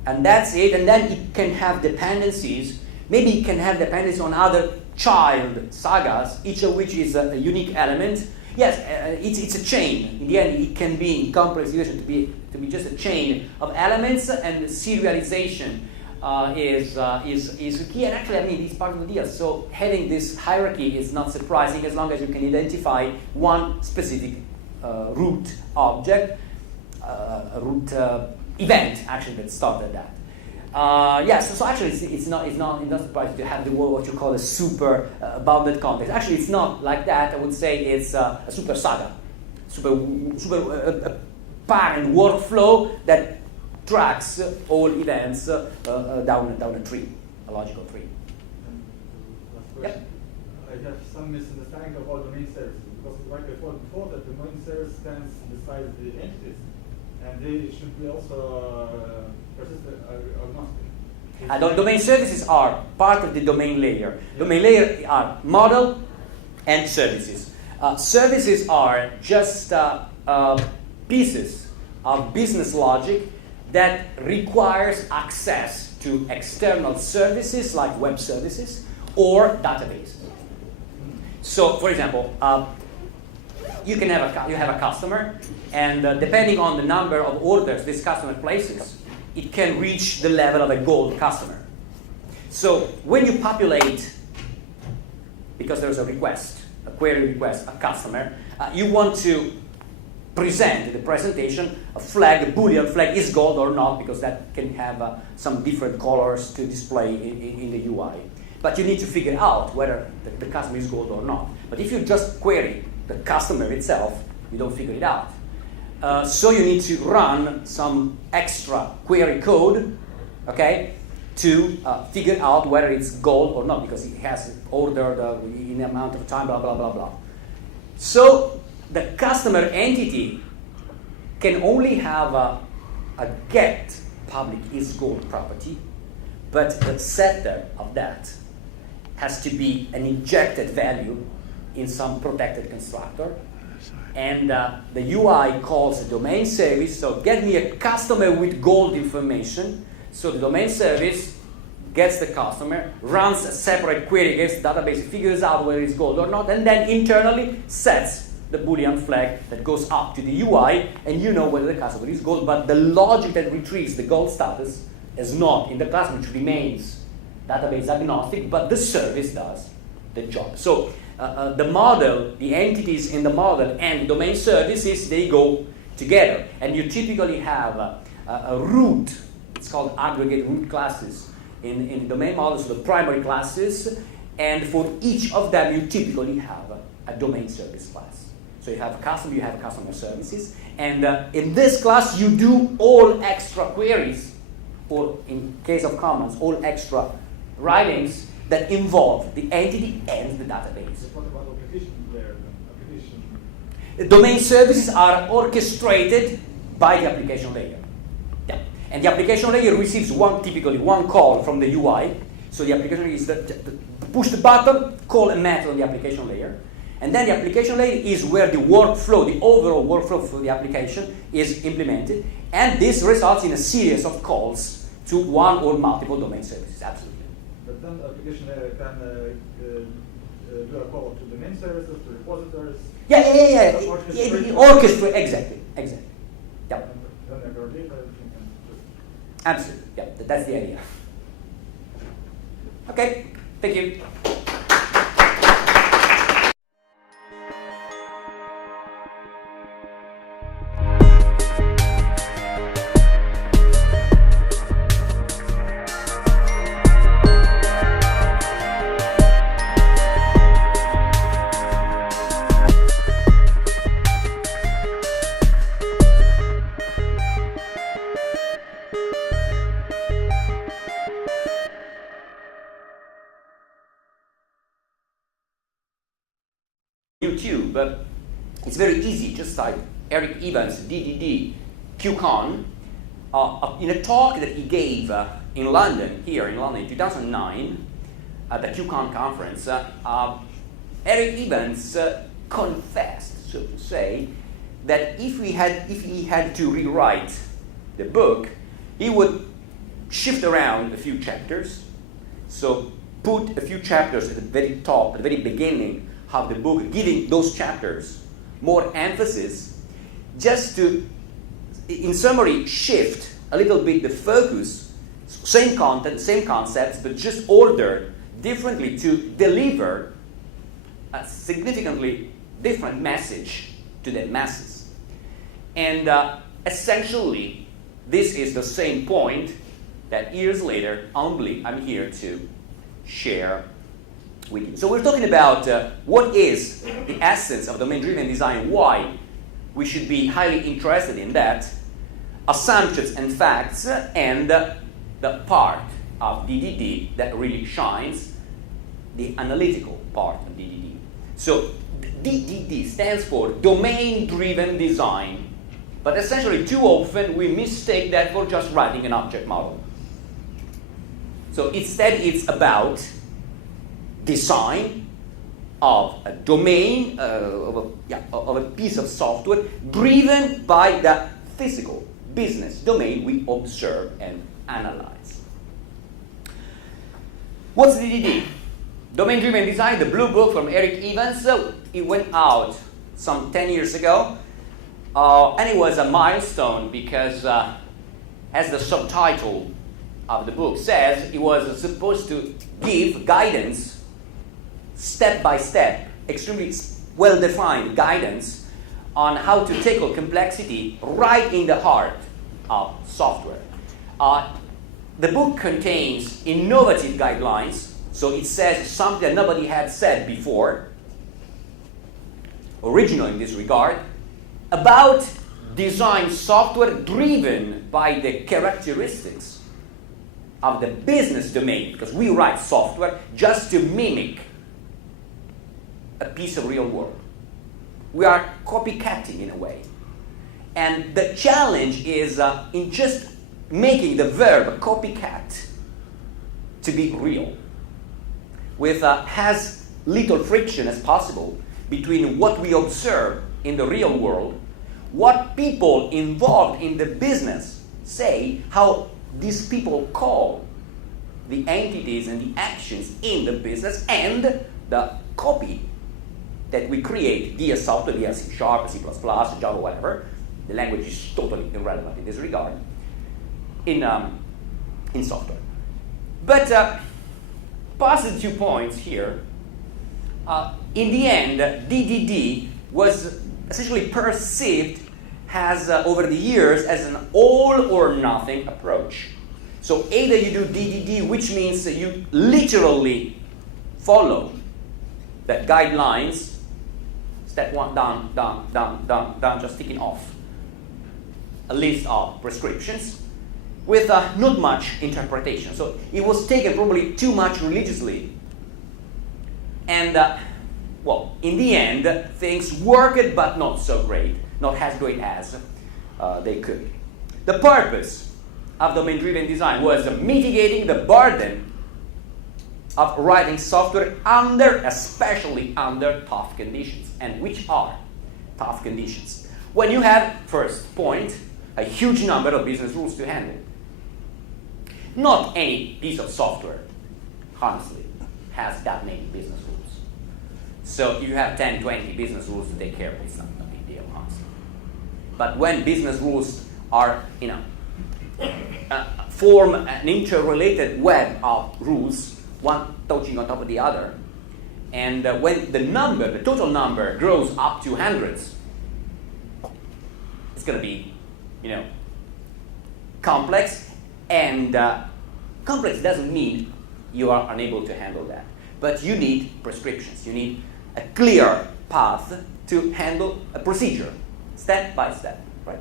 and that's it. And then it can have dependencies. Maybe it can have dependencies on other child sagas, each of which is a unique element. Yes, it's a chain. In the end, it can be in complex situation to be just a chain of elements, and serialization is key. And actually, I mean, it's part of the deal. So having this hierarchy is not surprising as long as you can identify one specific root object, a root event actually that started that. Yes, so actually it's not surprising to have the word what you call a super bounded context. Actually, it's not like that. I would say it's a super saga, super parent workflow that tracks all events down a tree, a logical tree. Last question. I have some misunderstanding about domain services, because like I thought before, that the domain service stands beside the entities, and they should be also persistent agnostic. Domain services are part of the domain layer. Yeah. Domain layer are model and services. Services are just pieces of business logic that requires access to external services like web services or databases. So, for example, you have a customer, and depending on the number of orders this customer places, it can reach the level of a gold customer. So when you populate, because there's a request, a query request, a customer, you want to present the presentation a flag, a Boolean flag is gold or not, because that can have some different colors to display in the UI. But you need to figure out whether the customer is gold or not. But if you just query the customer itself, you don't figure it out. So you need to run some extra query code, okay, to figure out whether it's gold or not, because it has ordered in the amount of time, blah, blah, blah, blah. So the customer entity can only have a get public is gold property, but the setter of that has to be an injected value in some protected constructor. And the UI calls a domain service, so get me a customer with gold information. So the domain service gets the customer, runs a separate query against the database, figures out whether it's gold or not, and then internally sets the Boolean flag that goes up to the UI, and you know whether the customer is gold, but the logic that retrieves the gold status is not in the class, which remains database agnostic, but the service does the job. So the model, the entities in the model and the domain services, they go together. And you typically have a root, it's called aggregate root classes in the domain model, so the primary classes, and for each of them you typically have a domain service class. So you have a customer, you have customer services, and in this class you do all extra queries, or in case of commons, all extra writings that involve the entity and the database. What about application layer? The domain services are orchestrated by the application layer. Yeah. And the application layer receives typically one call from the UI. So the application layer is push the button, call a method on the application layer. And then the application layer is where the workflow, the overall workflow for the application is implemented. And this results in a series of calls to one or multiple domain services, absolutely. But then the application layer can do a call to domain services, to repositories. Yeah. Orchestrate, exactly. Yeah. Then your data, everything can just... Absolutely, yeah, that's the idea. Okay, thank you. YouTube, but it's very easy. Just type Eric Evans, DDD, QCon. In a talk that he gave in London, in 2009, at the QCon conference, Eric Evans confessed, so to say, that if he had to rewrite the book, he would shift around a few chapters. So put a few chapters at the very top, at the very beginning of the book, giving those chapters more emphasis, just to, in summary, shift a little bit the focus, same content, same concepts, but just ordered differently to deliver a significantly different message to the masses. And essentially, this is the same point that years later, humbly, I'm here to share with you. So we're talking about what is the essence of domain-driven design, why we should be highly interested in that, assumptions and facts, and the part of DDD that really shines, the analytical part of DDD. So DDD stands for domain-driven design, but essentially too often we mistake that for just writing an object model. So instead it's about design of a domain, of a piece of software driven by the physical business domain we observe and analyze. What's DDD? Domain-driven design, the blue book from Eric Evans. It went out some 10 years ago, and it was a milestone because, as the subtitle of the book says it was supposed to give guidance, step by step, extremely well-defined guidance on how to tackle complexity right in the heart of software. The book contains innovative guidelines, so it says something that nobody had said before, original in this regard, about design software driven by the characteristics of the business domain, because we write software just to mimic a piece of real world. We are copycatting in a way. And the challenge is in just making the verb copycat to be real, with as little friction as possible between what we observe in the real world, what people involved in the business say, how these people call the entities and the actions in the business, and the copy that we create via software, via C#, C++, Java, whatever. The language is totally irrelevant in this regard, in software. But past the 2 points here, in the end, DDD was essentially perceived as, over the years, as an all or nothing approach. So either you do DDD, which means that you literally follow the guidelines, step 1, down, just ticking off a list of prescriptions with not much interpretation. So it was taken probably too much religiously. And, well, in the end, things worked, but not so great, not as great as they could. The purpose of domain-driven design was mitigating the burden of writing software especially under tough conditions. And which are tough conditions? When you have, first point, a huge number of business rules to handle. Not any piece of software, honestly, has that many business rules. So if you have 10, 20 business rules to take care of, it's not a big deal, honestly. But when business rules are, form an interrelated web of rules, one touching on top of the other, and when the total number grows up to hundreds, it's going to be, complex. And complex doesn't mean you are unable to handle that. But you need prescriptions. You need a clear path to handle a procedure, step by step, right?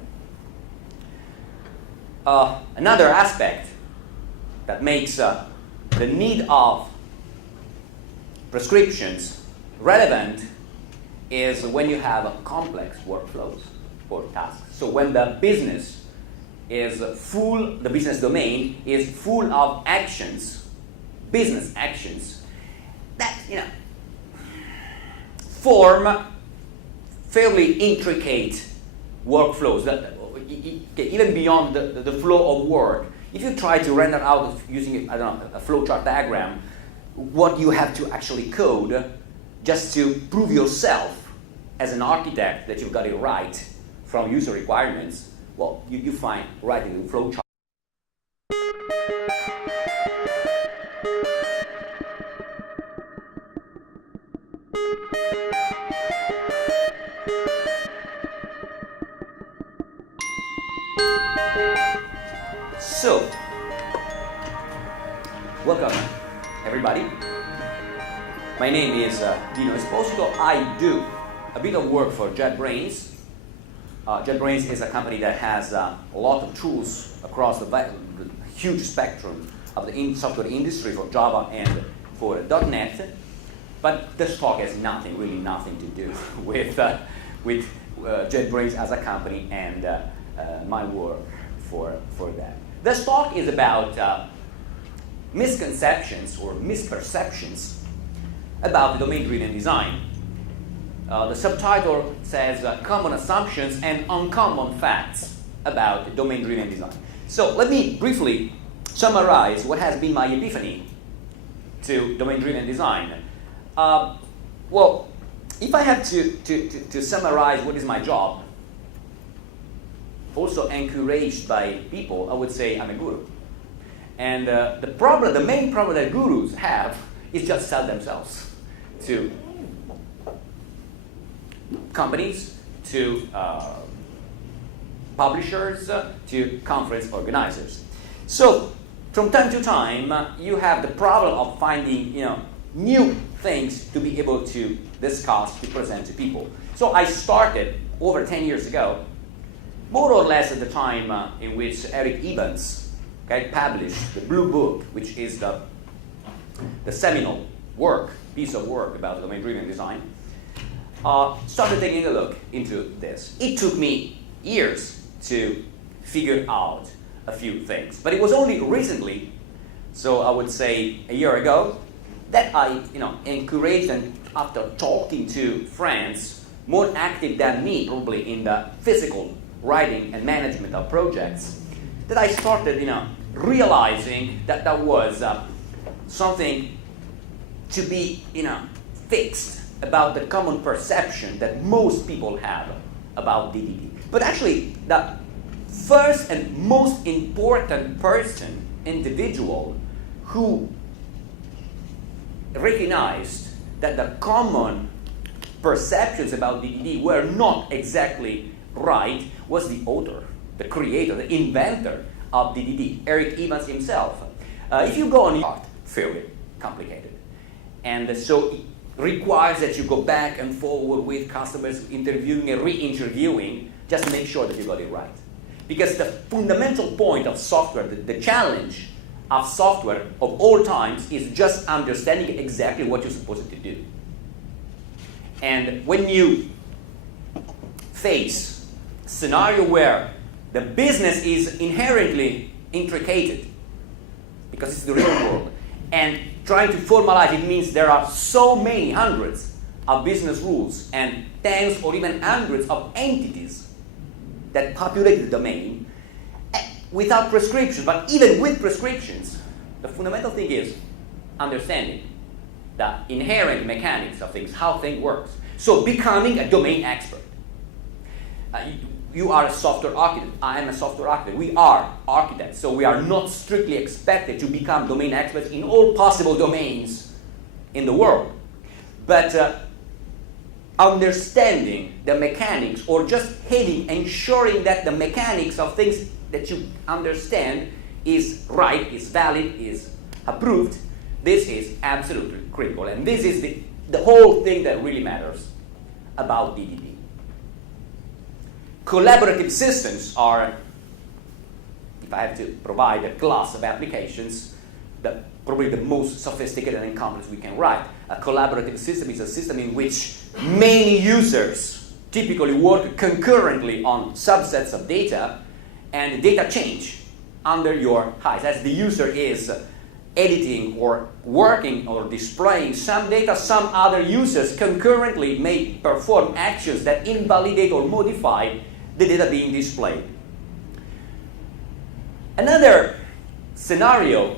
Another aspect that makes the need of prescriptions relevant is when you have complex workflows or tasks. So when the business the business domain is full of actions, business actions, that, form fairly intricate workflows, that even beyond the flow of work. If you try to render out using, a flowchart diagram, what you have to actually code just to prove yourself as an architect that you've got it right from user requirements, well, you find writing a flowchart. So, welcome everybody. My name is Dino Esposito. I do a bit of work for JetBrains. JetBrains is a company that has a lot of tools across the huge spectrum of the software industry for Java and for .NET. But this talk has really nothing to do with JetBrains as a company and my work for that. This talk is about misconceptions or misperceptions about the domain-driven design. The subtitle says Common Assumptions and Uncommon Facts about Domain-Driven Design. So let me briefly summarize what has been my epiphany to domain-driven design. Well, if I had to summarize what is my job, also encouraged by people, I would say I'm a guru. And the main problem that gurus have is just sell themselves to companies, to publishers, to conference organizers. So from time to time, you have the problem of finding new things to be able to discuss, to present to people. So I started over 10 years ago, more or less at the time in which Eric Evans published the Blue Book, which is the seminal piece of work about domain-driven design. Started taking a look into this. It took me years to figure out a few things, but it was only recently, so I would say a year ago, that I encouraged, and after talking to friends more active than me probably in the physical writing and management of projects, that I started realizing that that was something to be fixed about the common perception that most people have about DDD. But actually, the first and most important individual who recognized that the common perceptions about DDD were not exactly right was the author, the creator, the inventor of DDD, Eric Evans himself. If you go on art, fairly complicated. And so it requires that you go back and forward with customers, interviewing and re-interviewing, just to make sure that you got it right. Because the fundamental point of software, the challenge of software of all times is just understanding exactly what you're supposed to do. And when you face a scenario where the business is inherently intricate, because it's the real world, and trying to formalize it means there are so many hundreds of business rules and tens or even hundreds of entities that populate the domain without prescription. But even with prescriptions, the fundamental thing is understanding the inherent mechanics of things, how things work. So becoming a domain expert. You are a software architect. I am a software architect. We are architects, so we are not strictly expected to become domain experts in all possible domains in the world. But understanding the mechanics, or just ensuring that the mechanics of things that you understand is right, is valid, is approved, this is absolutely critical. And this is the whole thing that really matters about DDD. Collaborative systems are, if I have to provide a class of applications, probably the most sophisticated and complex we can write. A collaborative system is a system in which many users typically work concurrently on subsets of data, and data change under your eyes. As the user is editing or working or displaying some data, some other users concurrently may perform actions that invalidate or modify the data being displayed. Another scenario,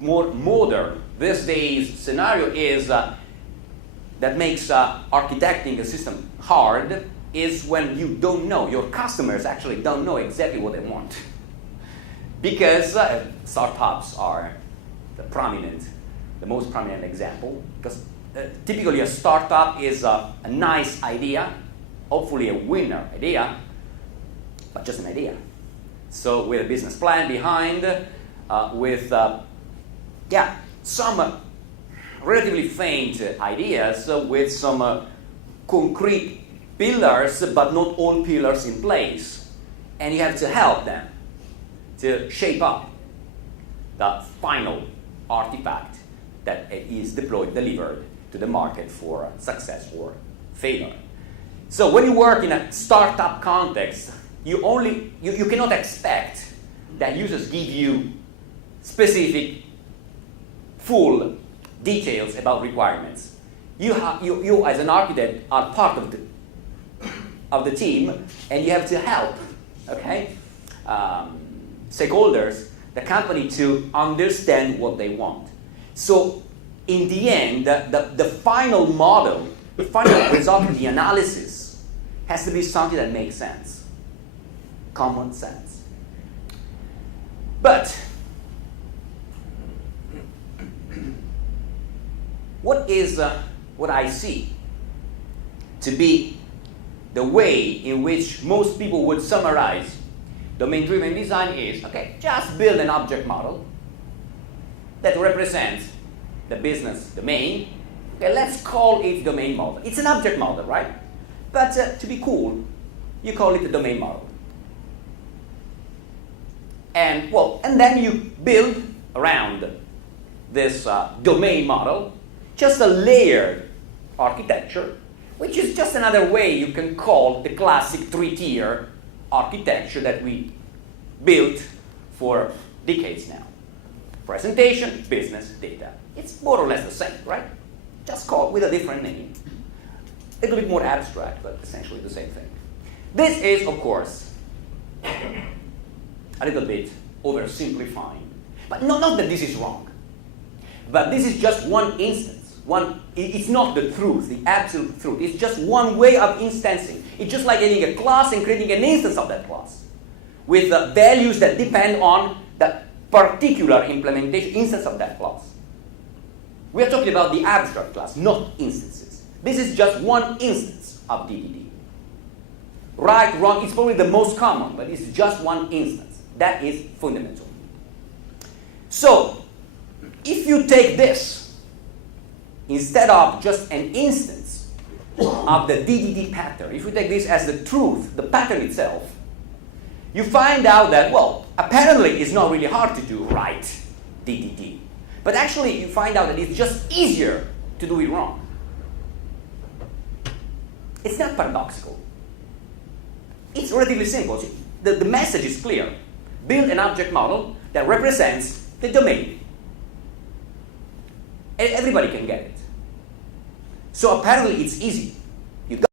more modern these days scenario, is that makes architecting a system hard, is when you don't know, your customers actually don't know exactly what they want. Because startups are the most prominent example, because typically a startup is a nice idea, hopefully a winner idea, but just an idea. So with a business plan behind, with some relatively faint ideas, with some concrete pillars, but not all pillars in place. And you have to help them to shape up the final artifact that is deployed, delivered to the market for success or failure. So when you work in a startup context, you cannot expect that users give you specific, full details about requirements. You as an architect are part of the team, and you have to help, stakeholders, the company, to understand what they want. So in the end, the final model, the final result of the analysis has to be something that makes sense, common sense. But what is what I see to be the way in which most people would summarize domain-driven design is, okay, just build an object model that represents the business domain. Okay, let's call it domain model. It's an object model, right? But to be cool, you call it a domain model. And then you build around this domain model just a layered architecture, which is just another way you can call the classic 3-tier architecture that we built for decades now. Presentation, business, data. It's more or less the same, right? Just called with a different name. A little bit more abstract, but essentially the same thing. This is, of course, a little bit oversimplifying. But not that this is wrong. But this is just one instance. It's not the truth, the absolute truth. It's just one way of instancing. It's just like getting a class and creating an instance of that class with values that depend on the particular implementation instance of that class. We are talking about the abstract class, not instances. This is just one instance of DDD. Right, wrong, it's probably the most common, but it's just one instance. That is fundamental. So, if you take this instead of just an instance of the DDD pattern, if you take this as the truth, the pattern itself, you find out that, apparently it's not really hard to do right DDD. But actually, you find out that it's just easier to do it wrong. It's not paradoxical. It's relatively simple. The message is clear. Build an object model that represents the domain. Everybody can get it. So apparently it's easy.